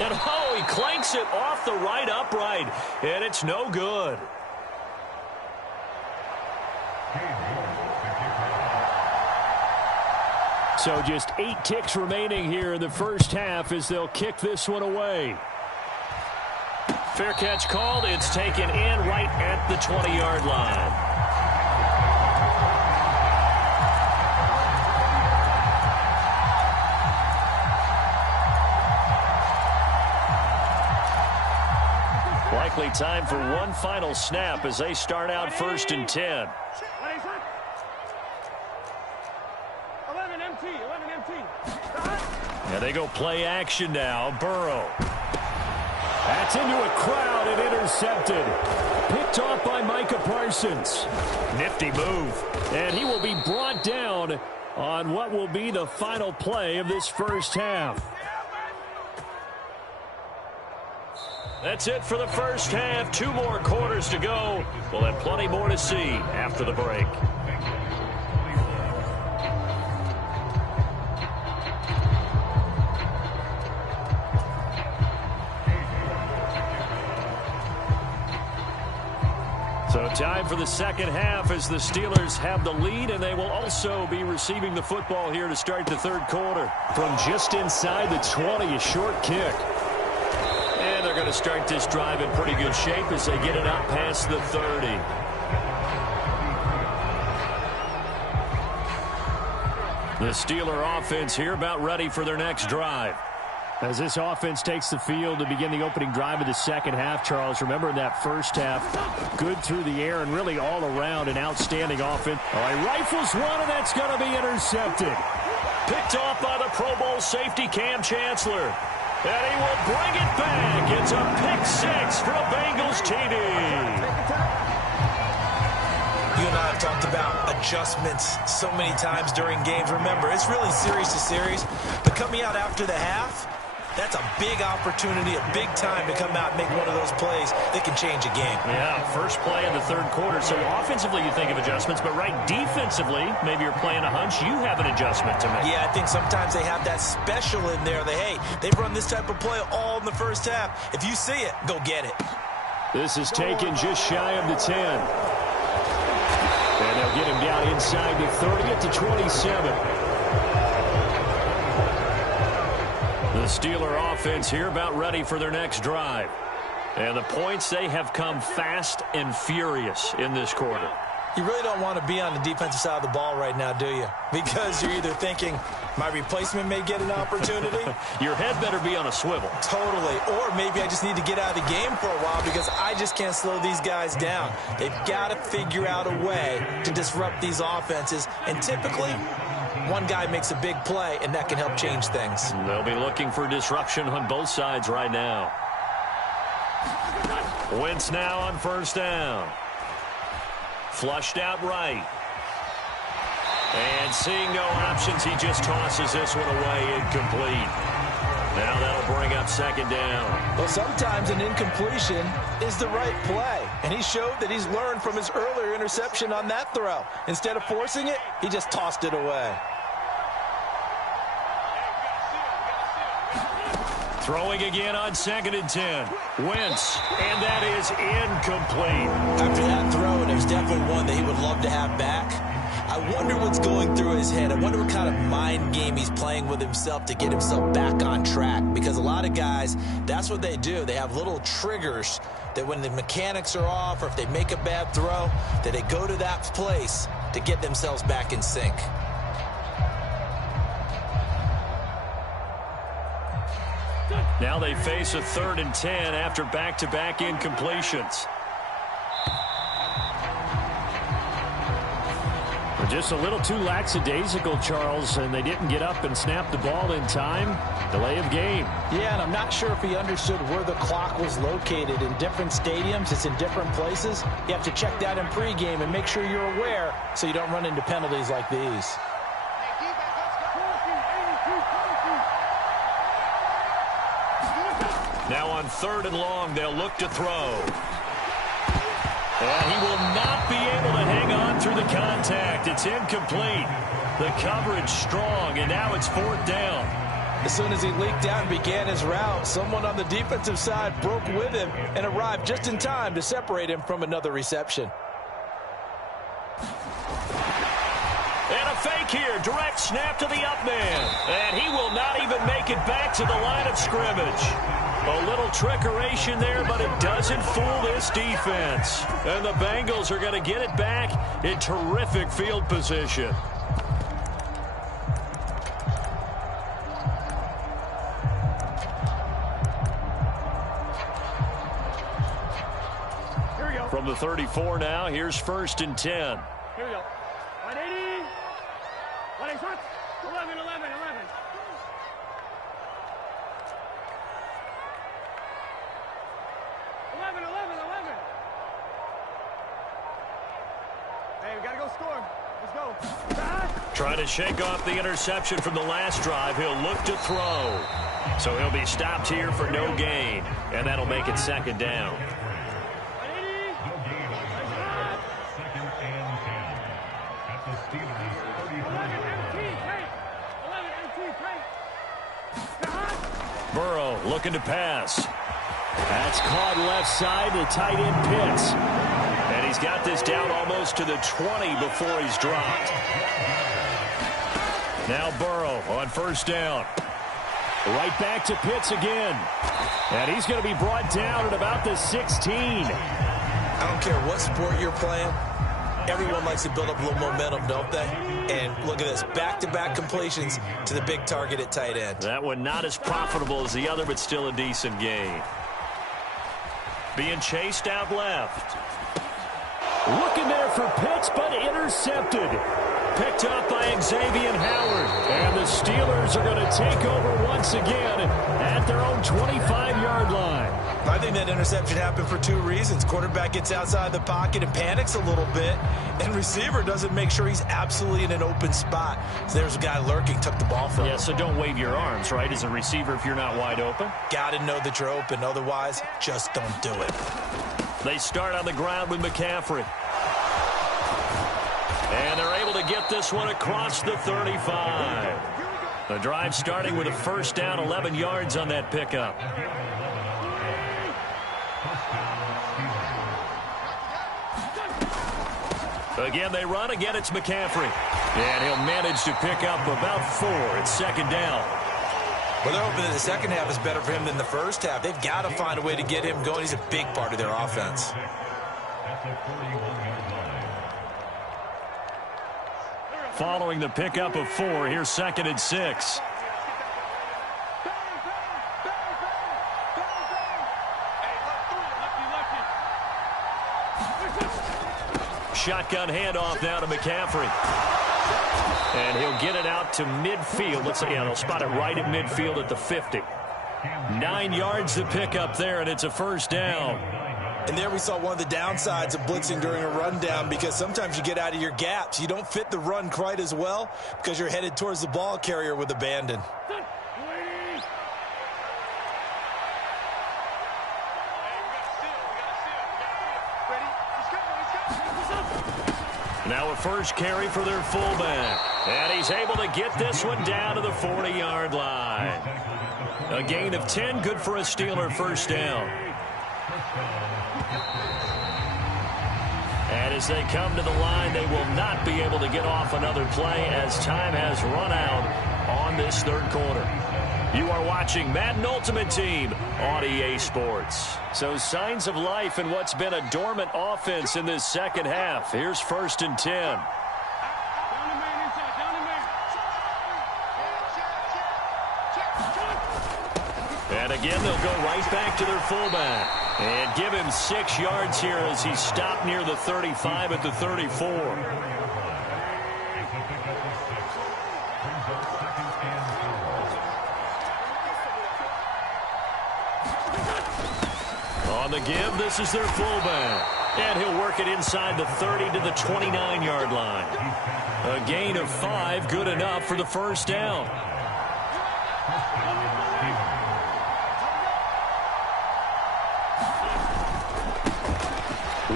And oh, he clanks it off the right upright, and it's no good. So just 8 ticks remaining here in the first half as they'll kick this one away. Fair catch called. It's taken in right at the 20-yard line. Likely time for one final snap as they start out 1st and 10. 11 MT. And they go play action now. Burrow. That's into a crowd and intercepted. Picked off by Micah Parsons. Nifty move. And he will be brought down on what will be the final play of this first half. That's it for the first half. 2 more quarters to go. We'll have plenty more to see after the break. So time for the second half as the Steelers have the lead, and they will also be receiving the football here to start the 3rd quarter. From just inside the 20, a short kick. And they're going to start this drive in pretty good shape as they get it out past the 30. The Steeler offense here about ready for their next drive. As this offense takes the field to begin the opening drive of the second half, Charles, remember in that first half, good through the air and really all around an outstanding offense. Oh, he rifles one, and that's going to be intercepted. Picked off by the Pro Bowl safety Cam Chancellor. And he will bring it back. It's a pick-6 for a Bengals TD. You and I have talked about adjustments so many times during games. Remember, it's really series to series. But coming out after the half, that's a big opportunity, a big time to come out and make one of those plays that can change a game. Yeah, first play of the 3rd quarter. So offensively you think of adjustments, but right defensively, maybe you're playing a hunch. You have an adjustment to make. Yeah, I think sometimes they have that special in there. Hey, they've run this type of play all in the first half. If you see it, go get it. This is taken just shy of the 10. And they'll get him down inside the 30 at the 27. The Steeler offense here about ready for their next drive. And the points, they have come fast and furious in this quarter. You really don't want to be on the defensive side of the ball right now, do you? Because you're either thinking, my replacement may get an opportunity. Your head better be on a swivel. Totally. Or maybe I just need to get out of the game for a while because I just can't slow these guys down. They've got to figure out a way to disrupt these offenses. And typically, one guy makes a big play, and that can help change things. They'll be looking for disruption on both sides right now. Wentz now on first down. Flushed out right. And seeing no options, he just tosses this one away incomplete. Now that'll bring up second down. Well, sometimes an incompletion is the right play. And he showed that he's learned from his earlier interception on that throw. Instead of forcing it, he just tossed it away. Throwing again on 2nd and 10. Wentz, and that is incomplete. After that throw, and it was definitely one that he would love to have back. I wonder what's going through his head. I wonder what kind of mind game he's playing with himself to get himself back on track. Because a lot of guys, that's what they do. They have little triggers that when the mechanics are off or if they make a bad throw, that they go to that place to get themselves back in sync. Now they face a 3rd and 10 after back-to-back incompletions. Just a little too lackadaisical, Charles, and they didn't get up and snap the ball in time. Delay of game. Yeah, and I'm not sure if he understood where the clock was located. In different stadiums, it's in different places. You have to check that in pregame and make sure you're aware so you don't run into penalties like these. Now on 3rd and long, they'll look to throw. And he will not be able to hang on through the contact. It's incomplete. The coverage strong, and now it's 4th down. As soon as he leaked out and began his route, someone on the defensive side broke with him and arrived just in time to separate him from another reception. And a fake here. Direct snap to the up man. And he will not even make it back to the line of scrimmage. A little trickeration there, but it doesn't fool this defense. And the Bengals are going to get it back in terrific field position. Here we go. From the 34 now, here's 1st and 10. Here we go. 180. 180. 11, 11, 11. Hey, we gotta go score. Let's go. Trying to shake off the interception from the last drive. He'll look to throw. So he'll be stopped here for no gain. And that'll make it 2nd down. Burrow looking to pass. That's caught left side to tight end Pitts. And he's got this down almost to the 20 before he's dropped. Now Burrow on 1st down. Right back to Pitts again. And he's going to be brought down at about the 16. I don't care what sport you're playing. Everyone likes to build up a little momentum, don't they? And look at this, back-to-back completions to the big target at tight end. That one not as profitable as the other, but still a decent gain. Being chased out left. Looking there for Pitts, but intercepted. Picked up by Xavier Howard. And the Steelers are going to take over once again at their own 25-yard line. I think that interception happened for 2 reasons. Quarterback gets outside the pocket and panics a little bit, and receiver doesn't make sure he's absolutely in an open spot. So there's a guy lurking, took the ball from him. Yeah, so don't wave your arms, right, as a receiver if you're not wide open. Got to know that you're open. Otherwise, just don't do it. They start on the ground with McCaffrey. And they're able to get this one across the 35. The drive starting with a 1st down, 11 yards on that pickup. Again, they run. Again, it's McCaffrey. And he'll manage to pick up about 4. It's 2nd down. Well, they're hoping that the second half is better for him than the first half. They've got to find a way to get him going. He's a big part of their offense. Following the pickup of 4, here's 2nd and 6. Shotgun handoff now to McCaffrey. And he'll get it out to midfield. Let's see, yeah, they'll spot it right at midfield at the 50. 9 yards to pick up there, and it's a 1st down. And there we saw one of the downsides of blitzing during a rundown, because sometimes you get out of your gaps. You don't fit the run quite as well because you're headed towards the ball carrier with abandon. Now a 1st carry for their fullback. And he's able to get this one down to the 40-yard line. A gain of 10, good for a Steeler first down. And as they come to the line, they will not be able to get off another play as time has run out on this third quarter. You are watching Madden Ultimate Team on EA Sports. So signs of life in what's been a dormant offense in this second half. Here's 1st and 10. And again, they'll go right back to their fullback and give him 6 yards here as he stopped near the 35 at the 34. On the give, this is their fullback. And he'll work it inside the 30 to the 29-yard line. A gain of 5, good enough for the first down.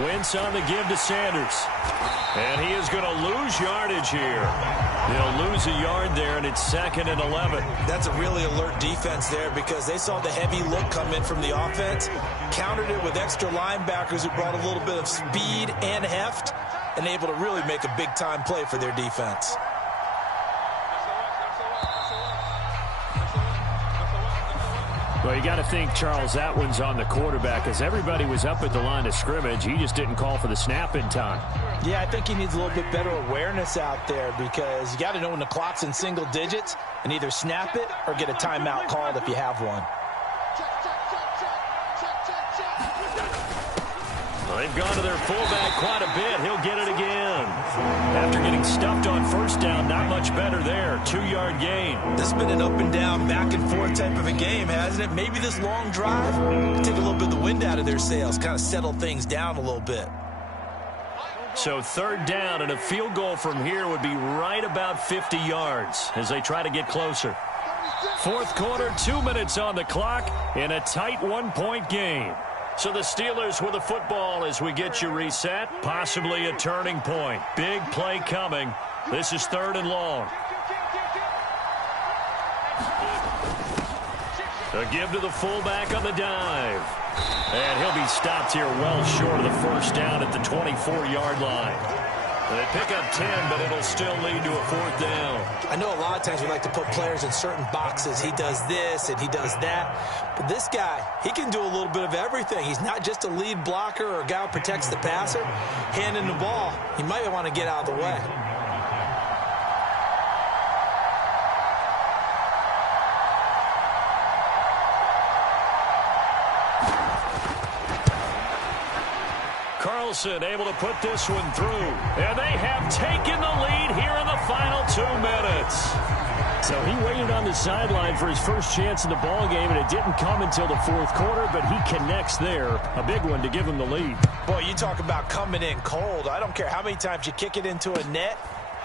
Wentz on the give to Sanders. And he is going to lose yardage here. They'll lose a yard there, and it's 2nd and 11. That's a really alert defense there because they saw the heavy look come in from the offense, countered it with extra linebackers who brought a little bit of speed and heft, and able to really make a big-time play for their defense. Well, you got to think, Charles, that one's on the quarterback as everybody was up at the line of scrimmage. He just didn't call for the snap in time. Yeah, I think he needs a little bit better awareness out there because you got to know when the clock's in single digits and either snap it or get a timeout called if you have one. Well, they've gone to their fullback quite a bit. He'll get it again. After getting stuffed on first down, not much better there. 2-yard gain. This has been an up and down, back and forth type of a game, hasn't it? Maybe this long drive can take a little bit of the wind out of their sails, kind of settle things down a little bit. So 3rd down, and a field goal from here would be right about 50 yards as they try to get closer. 4th quarter, 2 minutes on the clock in a tight 1-point game. So the Steelers with the football as we get you reset. Possibly a turning point. Big play coming. This is 3rd and long. A give to the fullback on the dive. And he'll be stopped here well short of the first down at the 24-yard line. They pick up 10, but it'll still lead to a 4th down. I know a lot of times we like to put players in certain boxes. He does this and he does that. But this guy, he can do a little bit of everything. He's not just a lead blocker or a guy who protects the passer. Handing the ball, he might want to get out of the way. Carlson able to put this one through. And they have taken the lead here in the final 2 minutes. So he waited on the sideline for his first chance in the ball game, and it didn't come until the 4th quarter, but he connects there. A big one to give him the lead. Boy, you talk about coming in cold. I don't care how many times you kick it into a net.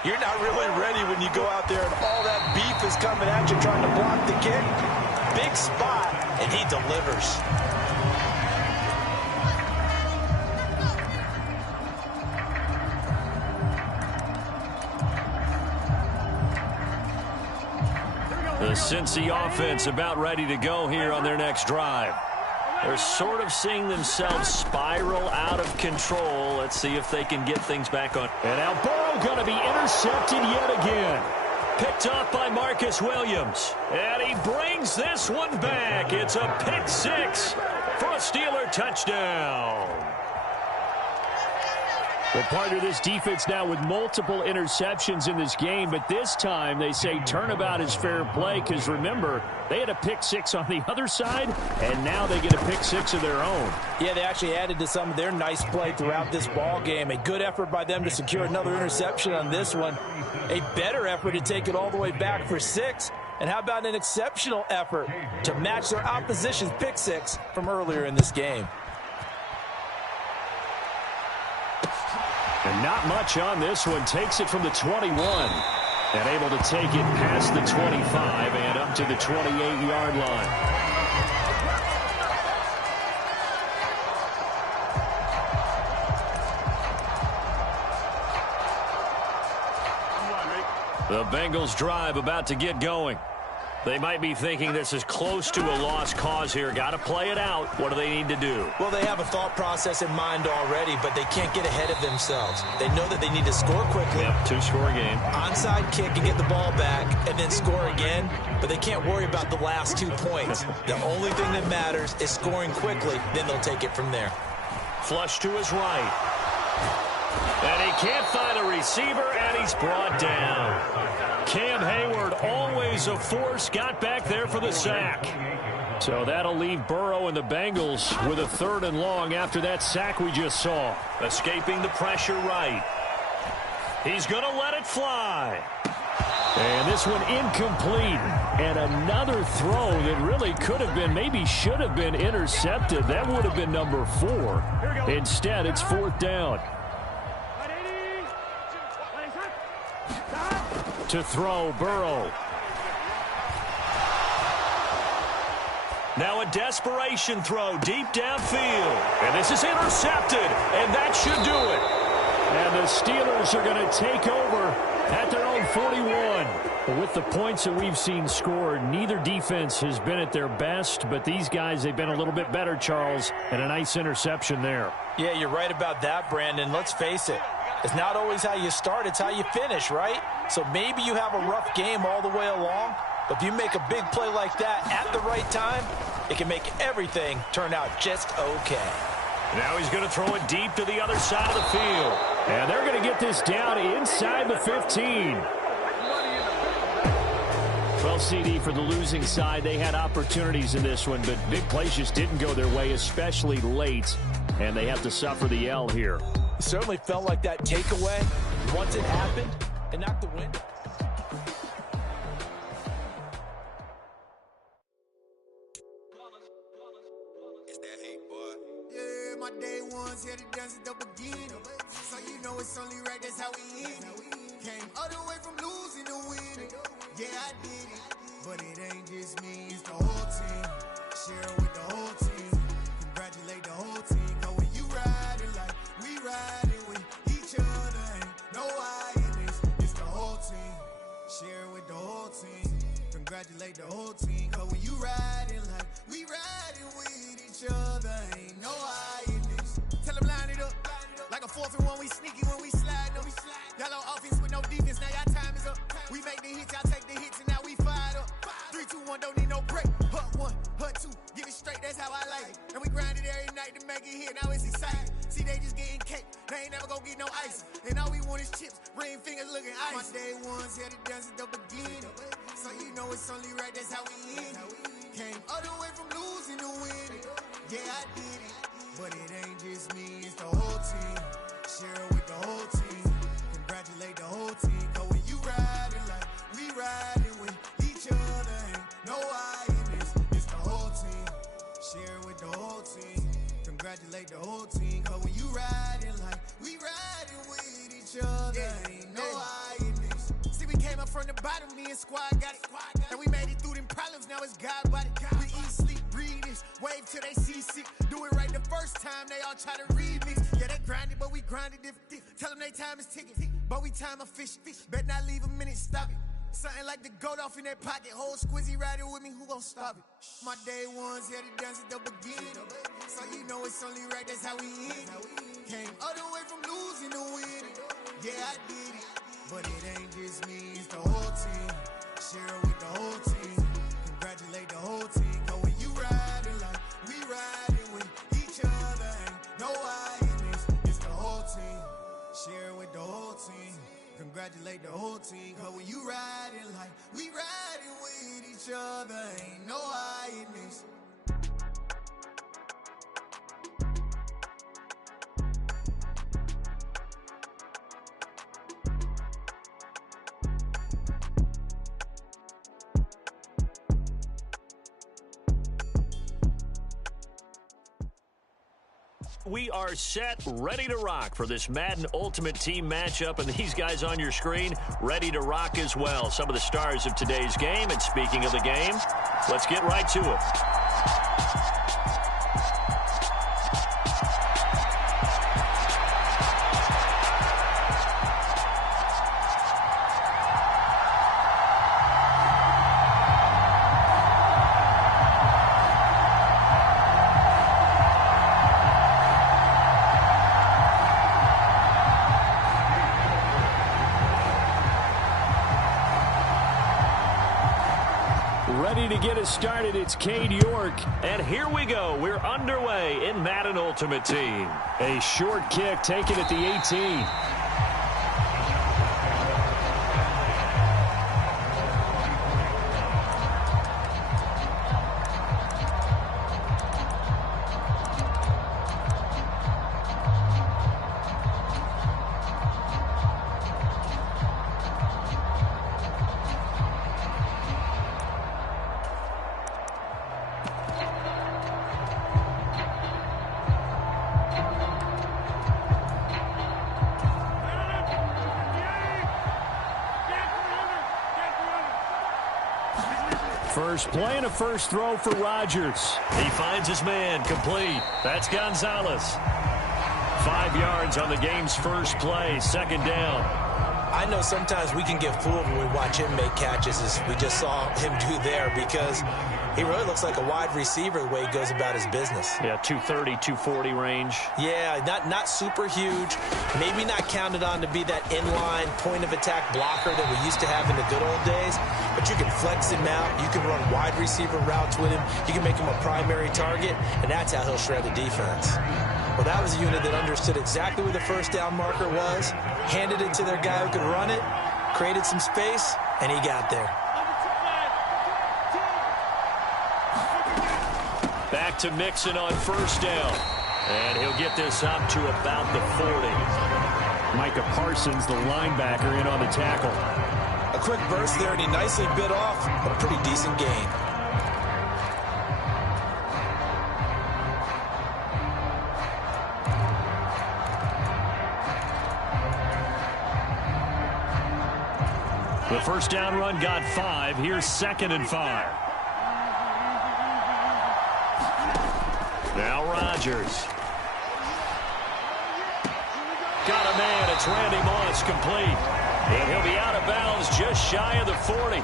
You're not really ready when you go out there and all that beef is coming at you trying to block the kick. Big spot, and he delivers. The Cincy offense about ready to go here on their next drive. They're sort of seeing themselves spiral out of control. Let's see if they can get things back on. And now Burrow going to be intercepted yet again. Picked off by Marcus Williams. And he brings this one back. It's a pick 6 for a Steeler touchdown. Well, partner, this defense now with multiple interceptions in this game, but this time they say turnabout is fair play because, remember, they had a pick 6 on the other side, and now they get a pick 6 of their own. Yeah, they actually added to some of their nice play throughout this ball game. A good effort by them to secure another interception on this one. A better effort to take it all the way back for 6. And how about an exceptional effort to match their opposition's pick 6 from earlier in this game? And not much on this one. Takes it from the 21. And able to take it past the 25 and up to the 28-yard line. The Bengals drive about to get going. They might be thinking this is close to a lost cause here. Got to play it out. What do they need to do? Well, they have a thought process in mind already, but they can't get ahead of themselves. They know that they need to score quickly. Yep, two-score game. Onside kick and get the ball back and then score again, but they can't worry about the last 2 points. The only thing that matters is scoring quickly, then they'll take it from there. Flush to his right. And he can't find a receiver, and he's brought down. Cam Hayward, always a force, got back there for the sack. So that'll leave Burrow and the Bengals with a 3rd and long after that sack we just saw. Escaping the pressure right. He's going to let it fly. And this one incomplete. And another throw that really could have been, maybe should have been intercepted. That would have been number 4. Instead, it's 4th down. To throw, Burrow. Now a desperation throw deep downfield. And this is intercepted, and that should do it. And the Steelers are going to take over at their own 41. But with the points that we've seen scored, neither defense has been at their best, but these guys, they've been a little bit better, Charles, and a nice interception there. Yeah, you're right about that, Brandon. Let's face it. It's not always how you start, it's how you finish, right? So maybe you have a rough game all the way along, but if you make a big play like that at the right time, it can make everything turn out just okay. Now he's going to throw it deep to the other side of the field. And they're going to get this down inside the 15. Well, CD, for the losing side, they had opportunities in this one, but big plays just didn't go their way, especially late, and they have to suffer the L here. It certainly felt like that takeaway, once it happened, and knocked the wind. It's that hate, boy. Yeah, my day ones here to dance at the beginning. So you know it's only right, that's how we end it. Came all the way from losing to winning. Yeah, I did it. But it ain't just me, it's the whole team. Share it with the whole team. Congratulate the whole team. Cause when you riding like we riding with each other, ain't no I in this. It's the whole team. Share it with the whole team. Congratulate the whole team. Cause when you riding like we riding with each other, ain't no I in this. Tell them line it up. Like a 4th and 1, we sneaky when we slide. No, we slide. Y'all on offense with no defense, now y'all time is up. We make the hits, y'all take the hits, and now we fired up. 3, 2, 1, don't need no break. Hut 1, hut 2, give it straight, that's how I like it. And we grind it every night to make it hit, now it's exciting. See, they just getting cake, they ain't never gonna get no ice. And all we want is chips, ring fingers looking ice. My day ones here to dance at the beginning. So you know it's only right, that's how we end it. Came all the way from losing to winning. Yeah, I did it. But it ain't just me, it's the whole team. Share it with the whole team. Congratulate the whole team. Cause when you riding like we riding with each other, ain't no I in this. It's the whole team. Share it with the whole team. Congratulate the whole team. Cause when you riding like we riding with each other, ain't no I in this. See, we came up from the bottom, me and squad got it. And we made it through them problems, now it's God body. We eat, sleep, breathe this, wave till they see sick. Do it right the first time, they all try to remix. Yeah, they grinded, but we grinded different. Tell them they time is ticking, but we time a fish. Bet not leave a minute, stop it. Something like the goat off in that pocket. Whole squizzy riding with me, who gon' stop it? My day ones here to dance at the beginning. So you know it's only right, that's how we end it. Came all the way from losing to winning. Yeah, I did it. But it ain't just me, it's the whole team. Share it with the whole team. Congratulate the whole team. Cause when you riding like we riding with each other, ain't no I in this. It's the whole team. Share it with the whole team. Congratulate the whole team. Cause when you riding like we riding with each other, ain't no I in this. We are set, ready to rock for this Madden Ultimate Team matchup, and these guys on your screen ready to rock as well. Some of the stars of today's game, and speaking of the game, let's get right to it. ready to get us started. It's Cade York. And here we go. We're underway in Madden Ultimate Team. A short kick taken at the 18. First play and a first throw for Rodgers. He finds his man, complete. That's Gonzalez. 5 yards on the game's first play, second down. I know sometimes we can get fooled when we watch him make catches, as we just saw him do there, because he really looks like a wide receiver the way he goes about his business. Yeah, 230, 240 range. Yeah, not super huge. Maybe not counted on to be that inline point-of-attack blocker that we used to have in the good old days. But you can flex him out. You can run wide receiver routes with him. You can make him a primary target, and that's how he'll shred the defense. Well, that was a unit that understood exactly where the first down marker was, handed it to their guy who could run it, created some space, and he got there. Back to Mixon on first down. And he'll get this up to about the 40. Micah Parsons, the linebacker, in on the tackle. A quick burst there, and he nicely bit off a pretty decent gain. The first down run got 5. Here's 2nd and 5. Now Rodgers. Got a man. It's Randy Moss, complete. And he'll be out of bounds just shy of the 40.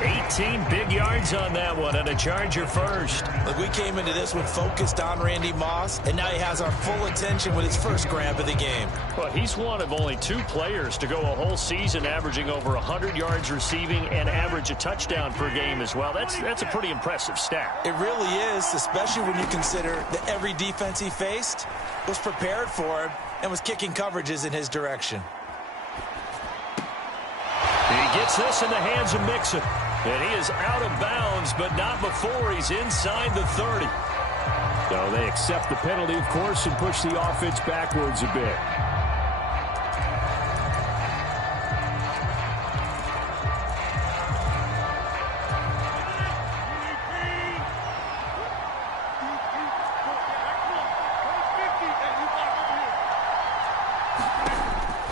18 big yards on that one, and a Charger first. Look, we came into this one focused on Randy Moss, and now he has our full attention with his first grab of the game. Well, he's one of only 2 players to go a whole season averaging over 100 yards receiving and average a touchdown per game as well. That's a pretty impressive stat. It really is, especially when you consider that every defense he faced was prepared for him and was kicking coverages in his direction. He gets this in the hands of Mixon. And he is out of bounds, but not before he's inside the 30. So they accept the penalty, of course, and push the offense backwards a bit.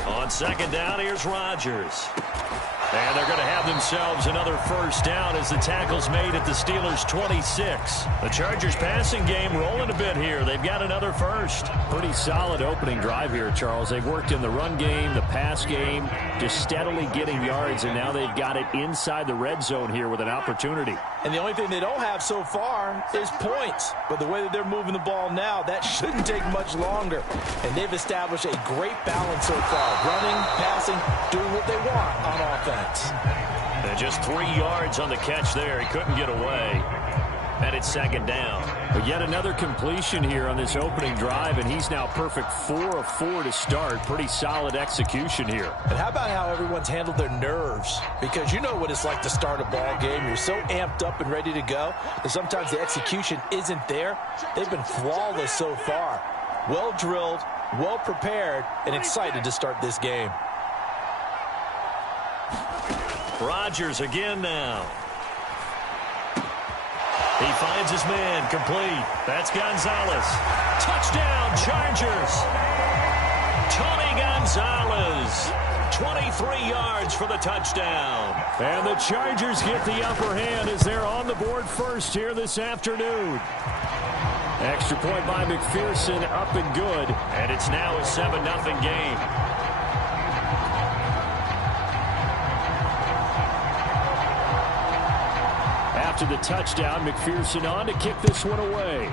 On second down, here's Rodgers. And they're going to have themselves another first down as the tackle's made at the Steelers' 26. The Chargers passing game rolling a bit here. They've got another first. Pretty solid opening drive here, Charles. They've worked in the run game, the pass game, just steadily getting yards, and now they've got it inside the red zone here with an opportunity. And the only thing they don't have so far is points. But the way that they're moving the ball now, that shouldn't take much longer. And they've established a great balance so far. Running, passing, doing what they want on offense. And just 3 yards on the catch there. He couldn't get away. And it's second down. But yet another completion here on this opening drive, and he's now perfect 4 of 4 to start. Pretty solid execution here. And how about how everyone's handled their nerves? Because you know what it's like to start a ball game. You're so amped up and ready to go that sometimes the execution isn't there. They've been flawless so far. Well drilled, well prepared, and excited to start this game. Rodgers again now. He finds his man, complete. That's Gonzalez. Touchdown, Chargers. Tony Gonzalez. 23 yards for the touchdown. And the Chargers get the upper hand as they're on the board first here this afternoon. Extra point by McPherson, up and good. And it's now a 7-0 game. After the touchdown, McPherson on to kick this one away.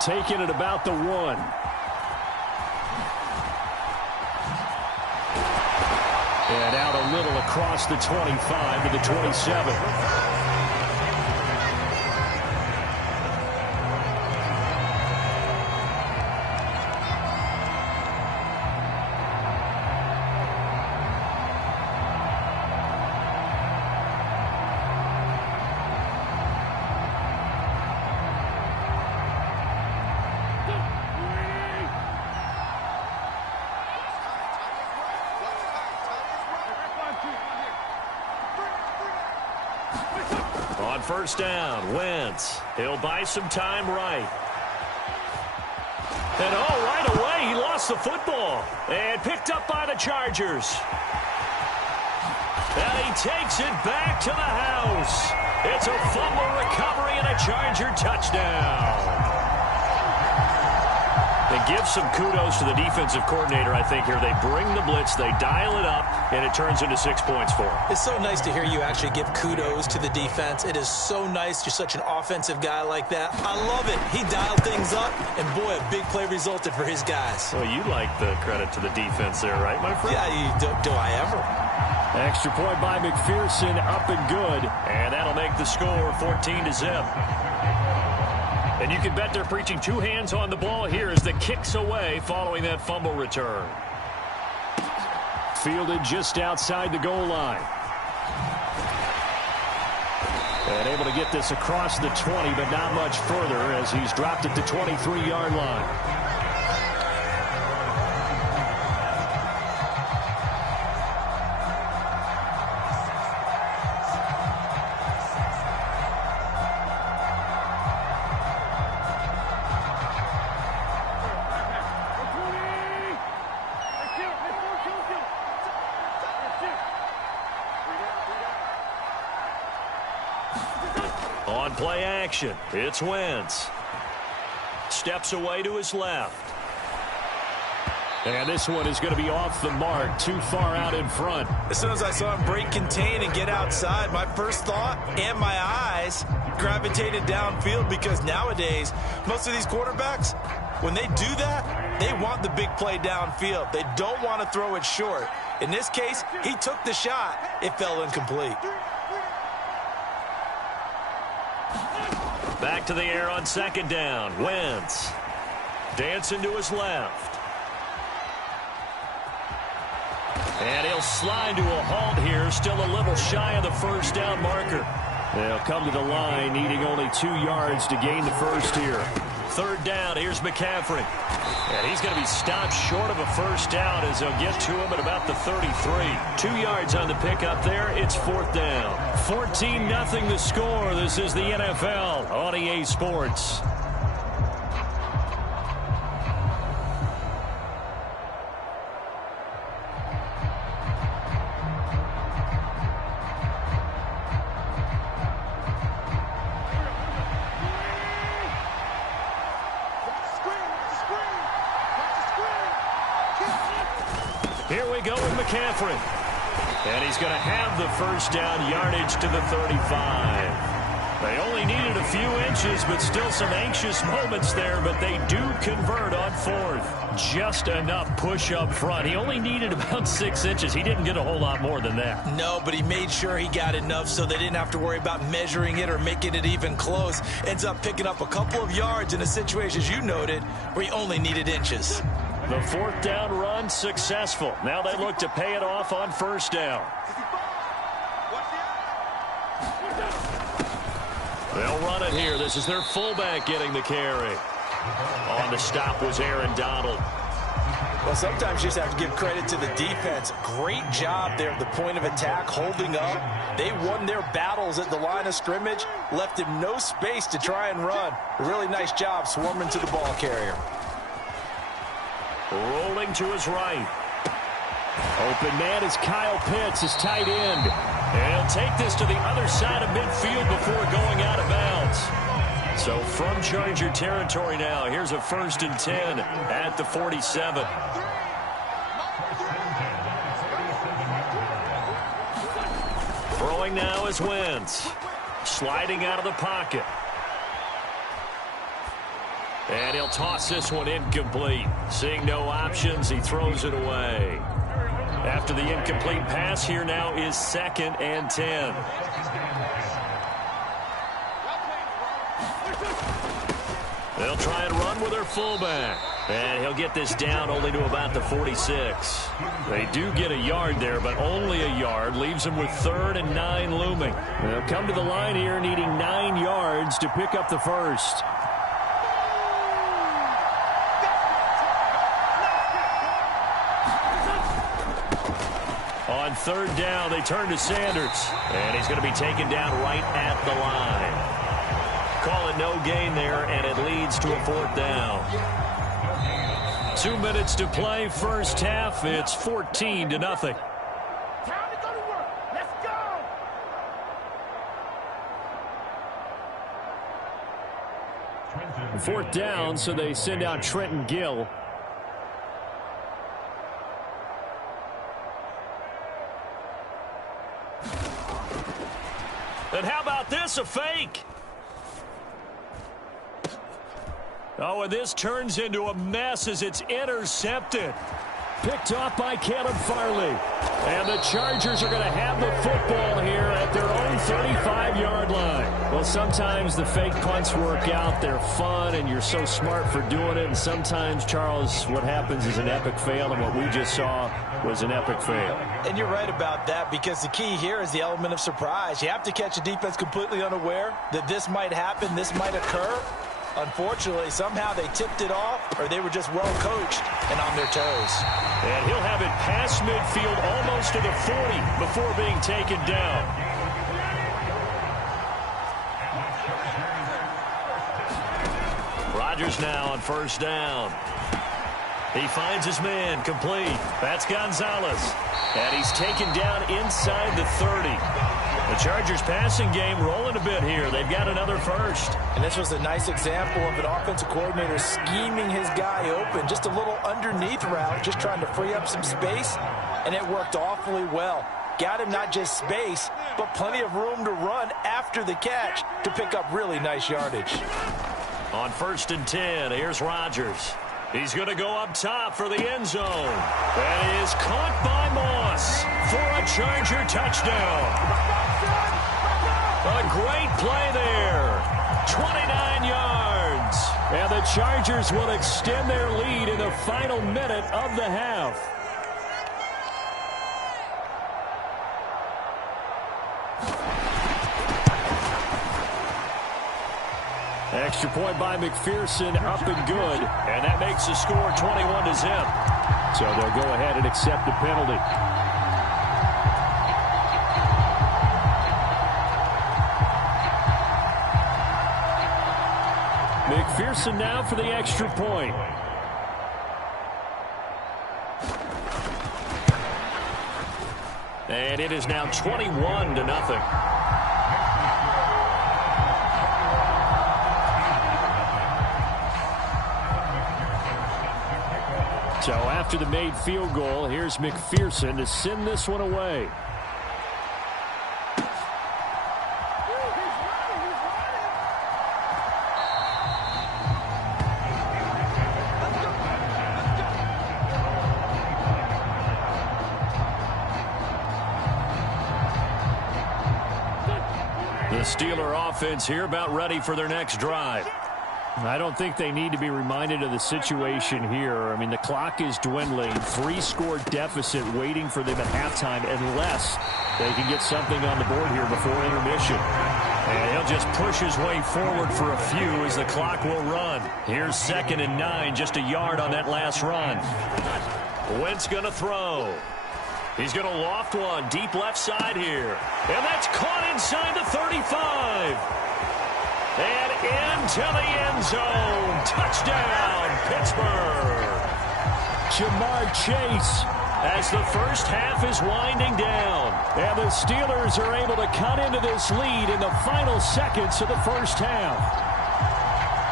Taking it about the 1. And out a little across the 25 to the 27. On first down, Wentz. He'll buy some time right. And right away, he lost the football. And picked up by the Chargers. And he takes it back to the house. It's a fumble recovery and a Charger touchdown. They give some kudos to the defensive coordinator, I think, here. They bring the blitz, they dial it up, and it turns into 6 points for them. It's so nice to hear you actually give kudos to the defense. It is so nice. You're such an offensive guy like that. I love it. He dialed things up, and boy, a big play resulted for his guys. Well, you like the credit to the defense there, right, my friend? Yeah, do I ever? Extra point by McPherson, up and good. And that'll make the score 14-0. And you can bet they're preaching two hands on the ball here as the kick's away following that fumble return. Fielded just outside the goal line. And able to get this across the 20, but not much further as he's dropped at the 23-yard line. On play action, it's Wentz. Steps away to his left. And this one is going to be off the mark, too far out in front. As soon as I saw him break contain and get outside, my first thought and my eyes gravitated downfield, because nowadays, most of these quarterbacks, when they do that, they want the big play downfield. They don't want to throw it short. In this case, he took the shot. It fell incomplete. Back to the air on second down. Wentz dancing to his left. And he'll slide to a halt here. Still a little shy of the first down marker. They'll come to the line, needing only 2 yards to gain the first here. Third down, here's McCaffrey. And he's going to be stopped short of a first down as they'll get to him at about the 33. 2 yards on the pickup there. It's fourth down. 14-0 the score. This is the NFL on EA Sports. Here we go with McCaffrey. And he's going to have the first down, yardage to the 35. They only needed a few inches, but still some anxious moments there, but they do convert on fourth. Just enough push up front. He only needed about 6 inches. He didn't get a whole lot more than that. No, but he made sure he got enough so they didn't have to worry about measuring it or making it even close. Ends up picking up a couple of yards in a situation, as you noted, where he only needed inches. The fourth down run successful. Now they look to pay it off on first down. They'll run it here. This is their fullback getting the carry. On the stop was Aaron Donald. Well, sometimes you just have to give credit to the defense. Great job there at the point of attack, holding up. They won their battles at the line of scrimmage, left him no space to try and run. A really nice job swarming to the ball carrier. Rolling to his right. Open man is Kyle Pitts, his tight end. And he'll take this to the other side of midfield before going out of bounds. So from Charger territory now, here's a 1st and 10 at the 47. Throwing now is Wentz. Sliding out of the pocket. And he'll toss this one incomplete. Seeing no options, he throws it away. After the incomplete pass, here now is 2nd and 10. They'll try and run with their fullback. And he'll get this down only to about the 46. They do get a yard there, but only a yard. Leaves them with 3rd and 9 looming. They'll come to the line here needing 9 yards to pick up the first. On 3rd down, they turn to Sanders. And he's going to be taken down right at the line. Call it no gain there, and it leads to a 4th down. 2 minutes to play, first half. It's 14-0. Time to go to work. Let's go. 4th down, so they send out Trenton Gill. And how about this, a fake? Oh, and this turns into a mess as it's intercepted. Picked off by Caleb Farley. And the Chargers are going to have the football here at their own 35-yard line. Well, sometimes the fake punts work out. They're fun, and you're so smart for doing it. And sometimes, Charles, what happens is an epic fail, and what we just saw was an epic fail. And you're right about that, because the key here is the element of surprise. You have to catch a defense completely unaware that this might happen, this might occur. Unfortunately, somehow they tipped it off, or they were just well coached and on their toes. And he'll have it past midfield almost to the 40 before being taken down. Rodgers now on 1st down. He finds his man, complete. That's Gonzalez. And he's taken down inside the 30. The Chargers passing game rolling a bit here. They've got another first. And this was a nice example of an offensive coordinator scheming his guy open. Just a little underneath route, just trying to free up some space. And it worked awfully well. Got him not just space, but plenty of room to run after the catch to pick up really nice yardage. On 1st and 10, here's Rodgers. He's going to go up top for the end zone. And he is caught by Moss for a Charger touchdown. A great play there. 29 yards. And the Chargers will extend their lead in the final minute of the half. Extra point by McPherson, up and good. And that makes the score 21-0. So they'll go ahead and accept the penalty. McPherson now for the extra point. And it is now 21-0. So after the made field goal, here's McPherson to send this one away. The Steeler offense here about ready for their next drive. I don't think they need to be reminded of the situation here. I mean, the clock is dwindling. 3-score deficit waiting for them at halftime unless they can get something on the board here before intermission. And he'll just push his way forward for a few as the clock will run. Here's 2nd and 9, just a yard on that last run. Wentz going to throw. He's going to loft one deep left side here. And that's caught inside the 35. And into the end zone. Touchdown, Pittsburgh. Jamar Chase as the first half is winding down. And the Steelers are able to cut into this lead in the final seconds of the first half.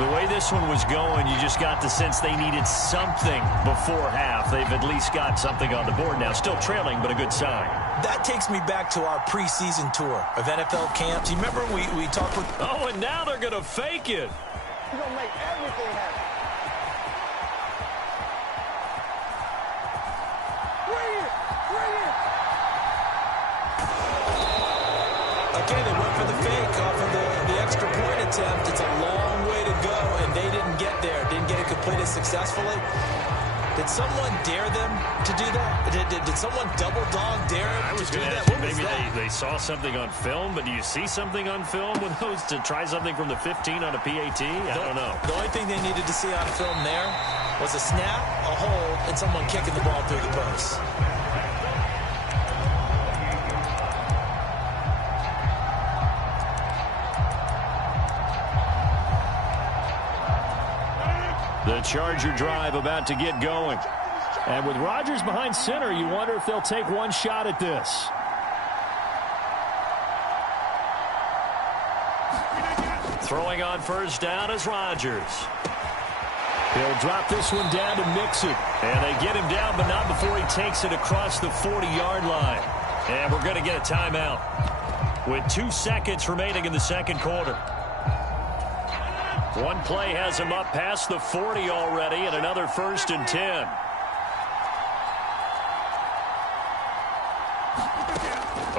The way this one was going, you just got the sense they needed something before half. They've at least got something on the board now. Still trailing, but a good sign. That takes me back to our preseason tour of NFL camps. You remember we talked with... Oh, and now they're going to fake it. You're going to make everything happen. Bring it. attempt. It's a long way to go, and they didn't get there. Didn't get it completed successfully. Did someone dare them to do that? Did someone double dog dare them to do that? What was maybe that? they saw something on film, but do you see something on film with those to try something from the 15 on a PAT? I don't know. The only thing they needed to see on film there was a snap, a hold, and someone kicking the ball through the post. The Charger drive about to get going. And with Rodgers behind center, you wonder if they'll take one shot at this. Throwing on first down is Rodgers. He'll drop this one down to Mixon. And they get him down, but not before he takes it across the 40-yard line. And we're going to get a timeout with 2 seconds remaining in the second quarter. One play has him up past the 40 already, and another 1st and 10.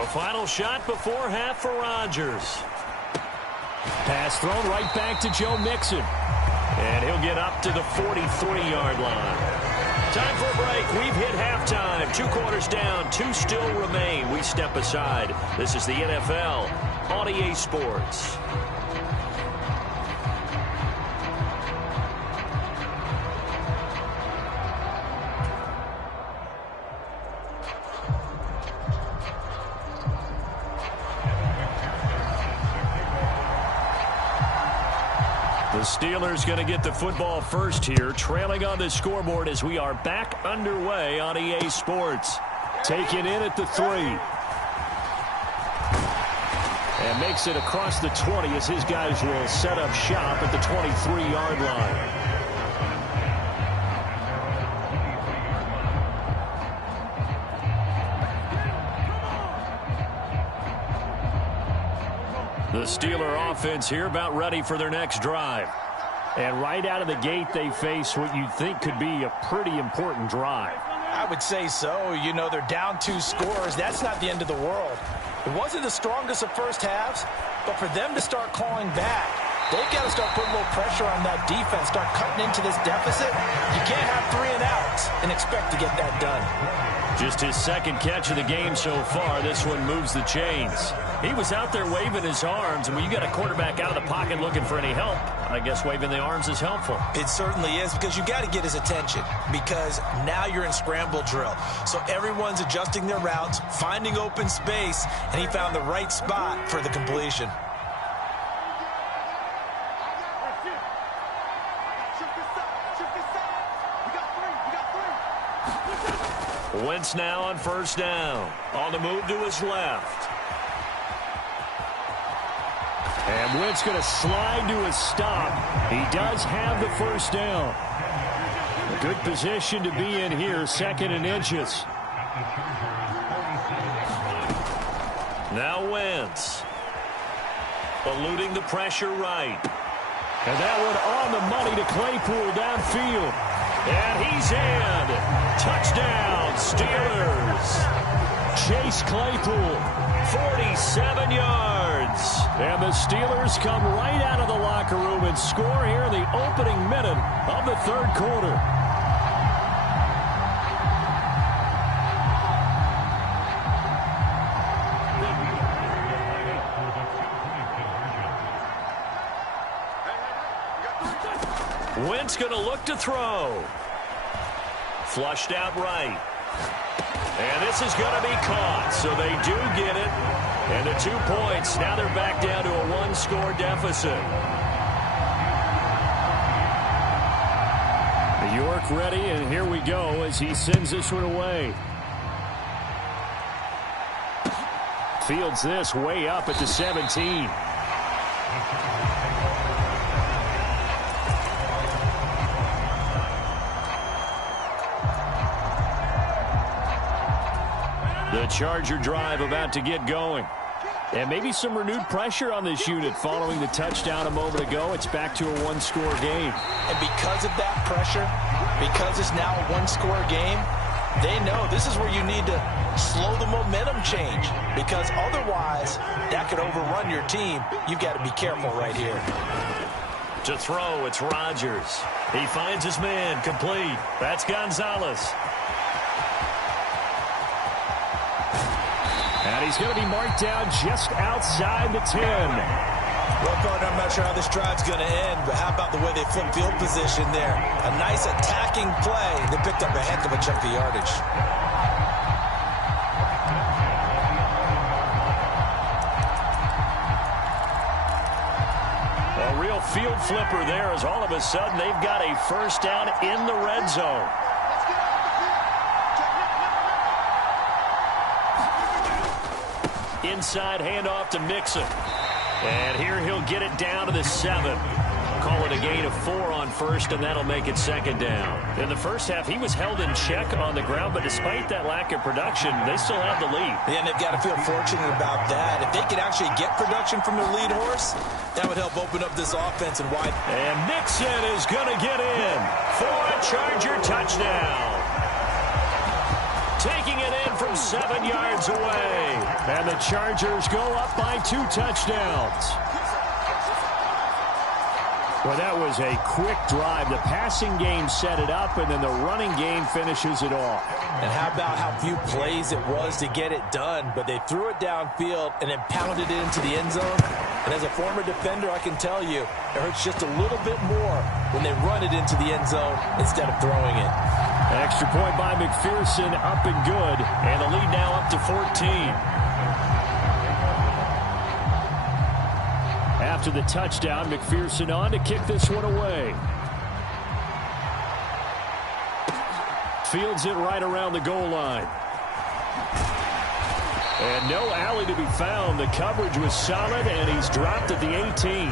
A final shot before half for Rodgers. Pass thrown right back to Joe Mixon. And he'll get up to the 43-yard line. Time for a break. We've hit halftime. 2 quarters down. 2 still remain. We step aside. This is the NFL on EA Sports. The Steelers going to get the football first here, trailing on the scoreboard as we are back underway on EA Sports. Taken in at the 3. And makes it across the 20 as his guys will set up shop at the 23-yard line. The Steeler offense here about ready for their next drive. And right out of the gate, they face what you'd think could be a pretty important drive. I would say so. You know, they're down 2 scores. That's not the end of the world. It wasn't the strongest of first halves, but for them to start clawing back, they've got to start putting a little pressure on that defense, start cutting into this deficit. You can't have 3 and outs and expect to get that done. Just his second catch of the game so far. This one moves the chains. He was out there waving his arms, and when you got a quarterback out of the pocket looking for any help, I guess waving the arms is helpful. It certainly is, because you got to get his attention, because now you're in scramble drill. So everyone's adjusting their routes, finding open space, and he found the right spot for the completion. Wentz now on first down. On the move to his left. And Wentz going to slide to a stop. He does have the first down. A good position to be in here, 2nd and inches. Now Wentz. Eluding the pressure right. And that one on the money to Claypool downfield. And he's in. Touchdown, Steelers. Chase Claypool, 47 yards. And the Steelers come right out of the locker room and score here in the opening minute of the 3rd quarter. Wentz going to look to throw. Flushed out right. And this is going to be caught, so they do get it. And the 2 points, now they're back down to a 1-score deficit. York ready, and here we go as he sends this one away. Fields this way up at the 17. The Charger drive about to get going. And maybe some renewed pressure on this unit following the touchdown a moment ago. It's back to a 1-score game. And because of that pressure, because it's now a 1-score game, They know this is where you need to slow the momentum change, because otherwise that could overrun your team. You've got to be careful right here. To throw, it's Rodgers. He finds his man, complete. That's Gonzalez. And he's going to be marked down just outside the 10. Well, partner, I'm not sure how this drive's going to end, but how about the way they flip field position there? A nice attacking play. They picked up a heck of a chunk of yardage. A real field flipper there, as all of a sudden they've got a first down in the red zone. Inside handoff to Mixon. And here he'll get it down to the 7. Call it a gain of 4 on first, and that'll make it second down. In the first half, he was held in check on the ground, but despite that lack of production, they still have the lead. Yeah, and they've got to feel fortunate about that. If they could actually get production from their lead horse, that would help open up this offense and wide. And Mixon is going to get in for a Charger touchdown. Taking it in from 7 yards away. And the Chargers go up by 2 touchdowns. Well, that was a quick drive. The passing game set it up, and then the running game finishes it off. And how about how few plays it was to get it done, but they threw it downfield and then pounded it into the end zone. And as a former defender, I can tell you, it hurts just a little bit more when they run it into the end zone instead of throwing it. Extra point by McPherson, up and good. And the lead now up to 14. After the touchdown, McPherson on to kick this one away. Fields it right around the goal line. And no alley to be found. The coverage was solid, and he's dropped at the 18.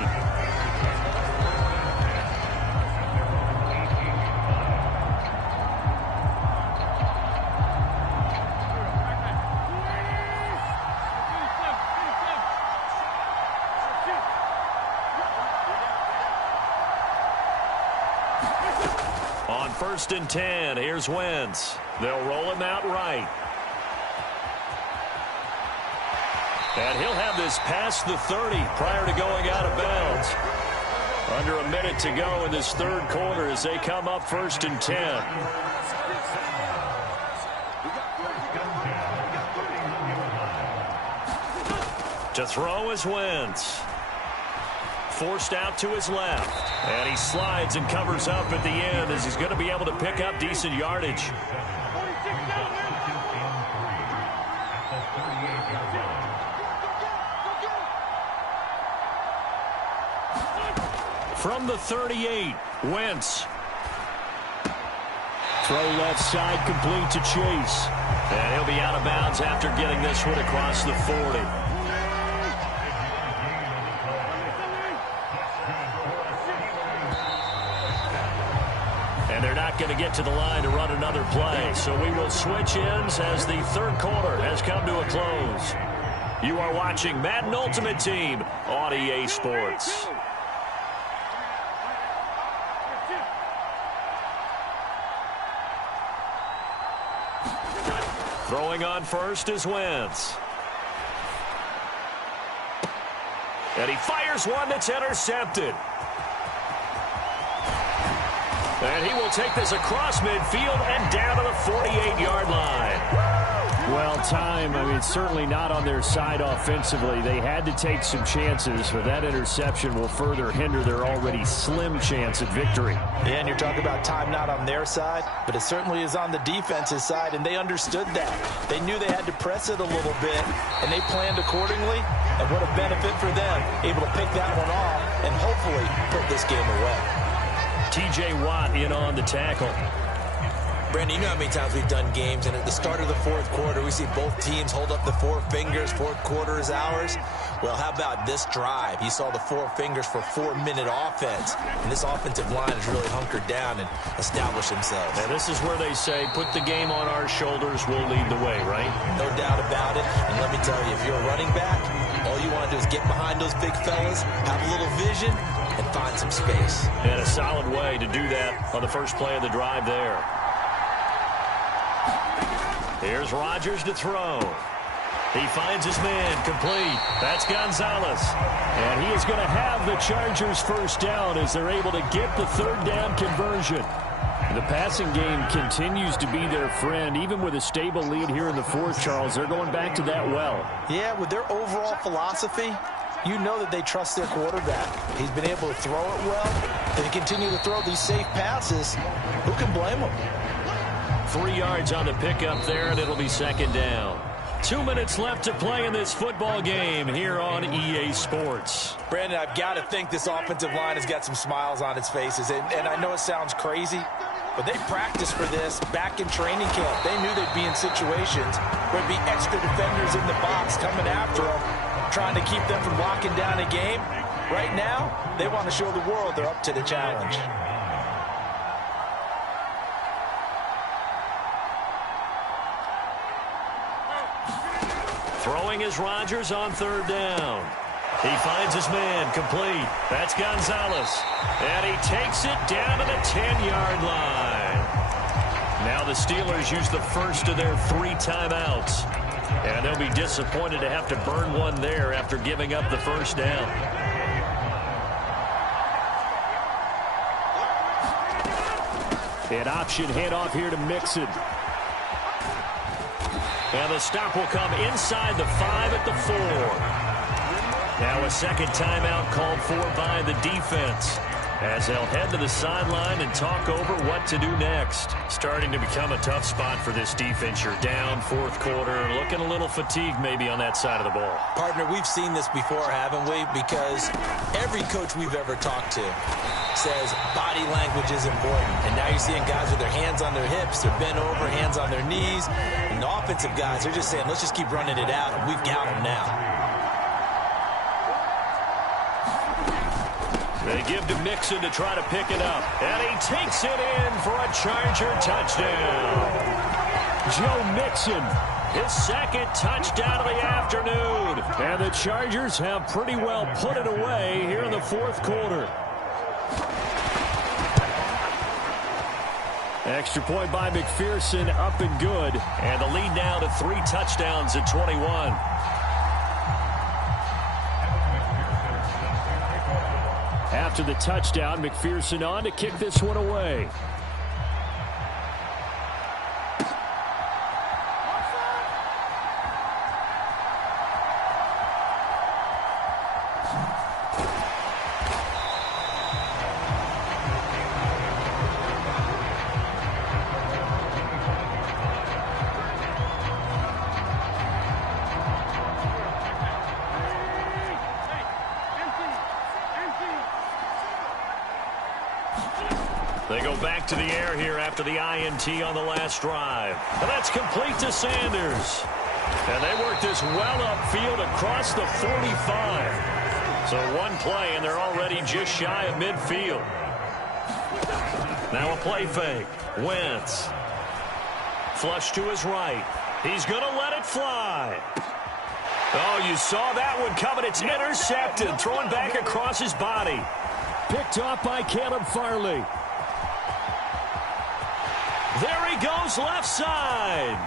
On 1st and 10, here's Wentz. They'll roll him out right. And he'll have this past the 30 prior to going out of bounds. Under a minute to go in this third quarter as they come up 1st and 10. To throw is Wentz. Forced out to his left. And he slides and covers up at the end as he's going to be able to pick up decent yardage. From the 38, Wentz. Throw left side, complete to Chase. And he'll be out of bounds after getting this one across the 40. And they're not going to get to the line to run another play. So we will switch ends as the third quarter has come to a close. You are watching Madden Ultimate Team on EA Sports. Throwing on first is Wentz. And he fires one that's intercepted. And he will take this across midfield and down to the 48-yard line. Well, time, certainly not on their side offensively. They had to take some chances, but that interception will further hinder their already slim chance at victory. Yeah, and you're talking about time not on their side, but it certainly is on the defense's side, and they understood that. They knew they had to press it a little bit, and they planned accordingly, and what a benefit for them, able to pick that one off and hopefully put this game away. T.J. Watt in on the tackle. Brandon, you know how many times we've done games, and at the start of the fourth quarter, we see both teams hold up the 4 fingers, fourth quarter is ours. Well, how about this drive? You saw the 4 fingers for 4-minute offense, and this offensive line has really hunkered down and established themselves. Now, this is where they say, put the game on our shoulders, we'll lead the way, right? No doubt about it, and let me tell you, if you're a running back, all you want to do is get behind those big fellas, have a little vision, and find some space. And a solid way to do that on the first play of the drive there. Here's Rodgers to throw. He finds his man, complete. That's Gonzalez. And he is going to have the Chargers first down as they're able to get the third down conversion. The passing game continues to be their friend. Even with a stable lead here in the fourth, Charles, they're going back to that well. Yeah, with their overall philosophy, you know that they trust their quarterback. He's been able to throw it well. They continue to throw these safe passes. Who can blame them? 3 yards on the pickup there, and it'll be second down. 2 minutes left to play in this football game here on EA Sports. Brandon, I've got to think this offensive line has got some smiles on its faces. And I know it sounds crazy, but they practiced for this back in training camp. They knew they'd be in situations where there'd be extra defenders in the box coming after them, trying to keep them from locking down a game. Right now, they want to show the world they're up to the challenge. Throwing is Rodgers on third down. He finds his man, complete. That's Gonzalez. And he takes it down to the 10-yard line. Now the Steelers use the first of their 3 timeouts. And they'll be disappointed to have to burn one there after giving up the first down. An option handoff here to Mixon. And the stop will come inside the 5 at the 4. Now a second timeout called for by the defense, as they'll head to the sideline and talk over what to do next. Starting to become a tough spot for this defense. You're down fourth quarter, looking a little fatigued maybe on that side of the ball. Partner, we've seen this before, haven't we? Because every coach we've ever talked to says body language is important. And now you're seeing guys with their hands on their hips, they're bent over, hands on their knees. And the offensive guys, they're just saying, let's just keep running it out, and we've got them now. They give to Mixon to try to pick it up. And he takes it in for a Charger touchdown. Joe Mixon, his second touchdown of the afternoon. And the Chargers have pretty well put it away here in the fourth quarter. Extra point by McPherson, up and good. And the lead now to 3 touchdowns at 21. After the touchdown, McPherson on to kick this one away. They go back to the air here after the INT on the last drive. And that's complete to Sanders. And they work this well upfield across the 45. So one play, and they're already just shy of midfield. Now a play fake. Wentz. Flush to his right. He's going to let it fly. Oh, you saw that one coming. It's intercepted. Throwing back across his body. Picked off by Caleb Farley. There he goes left side.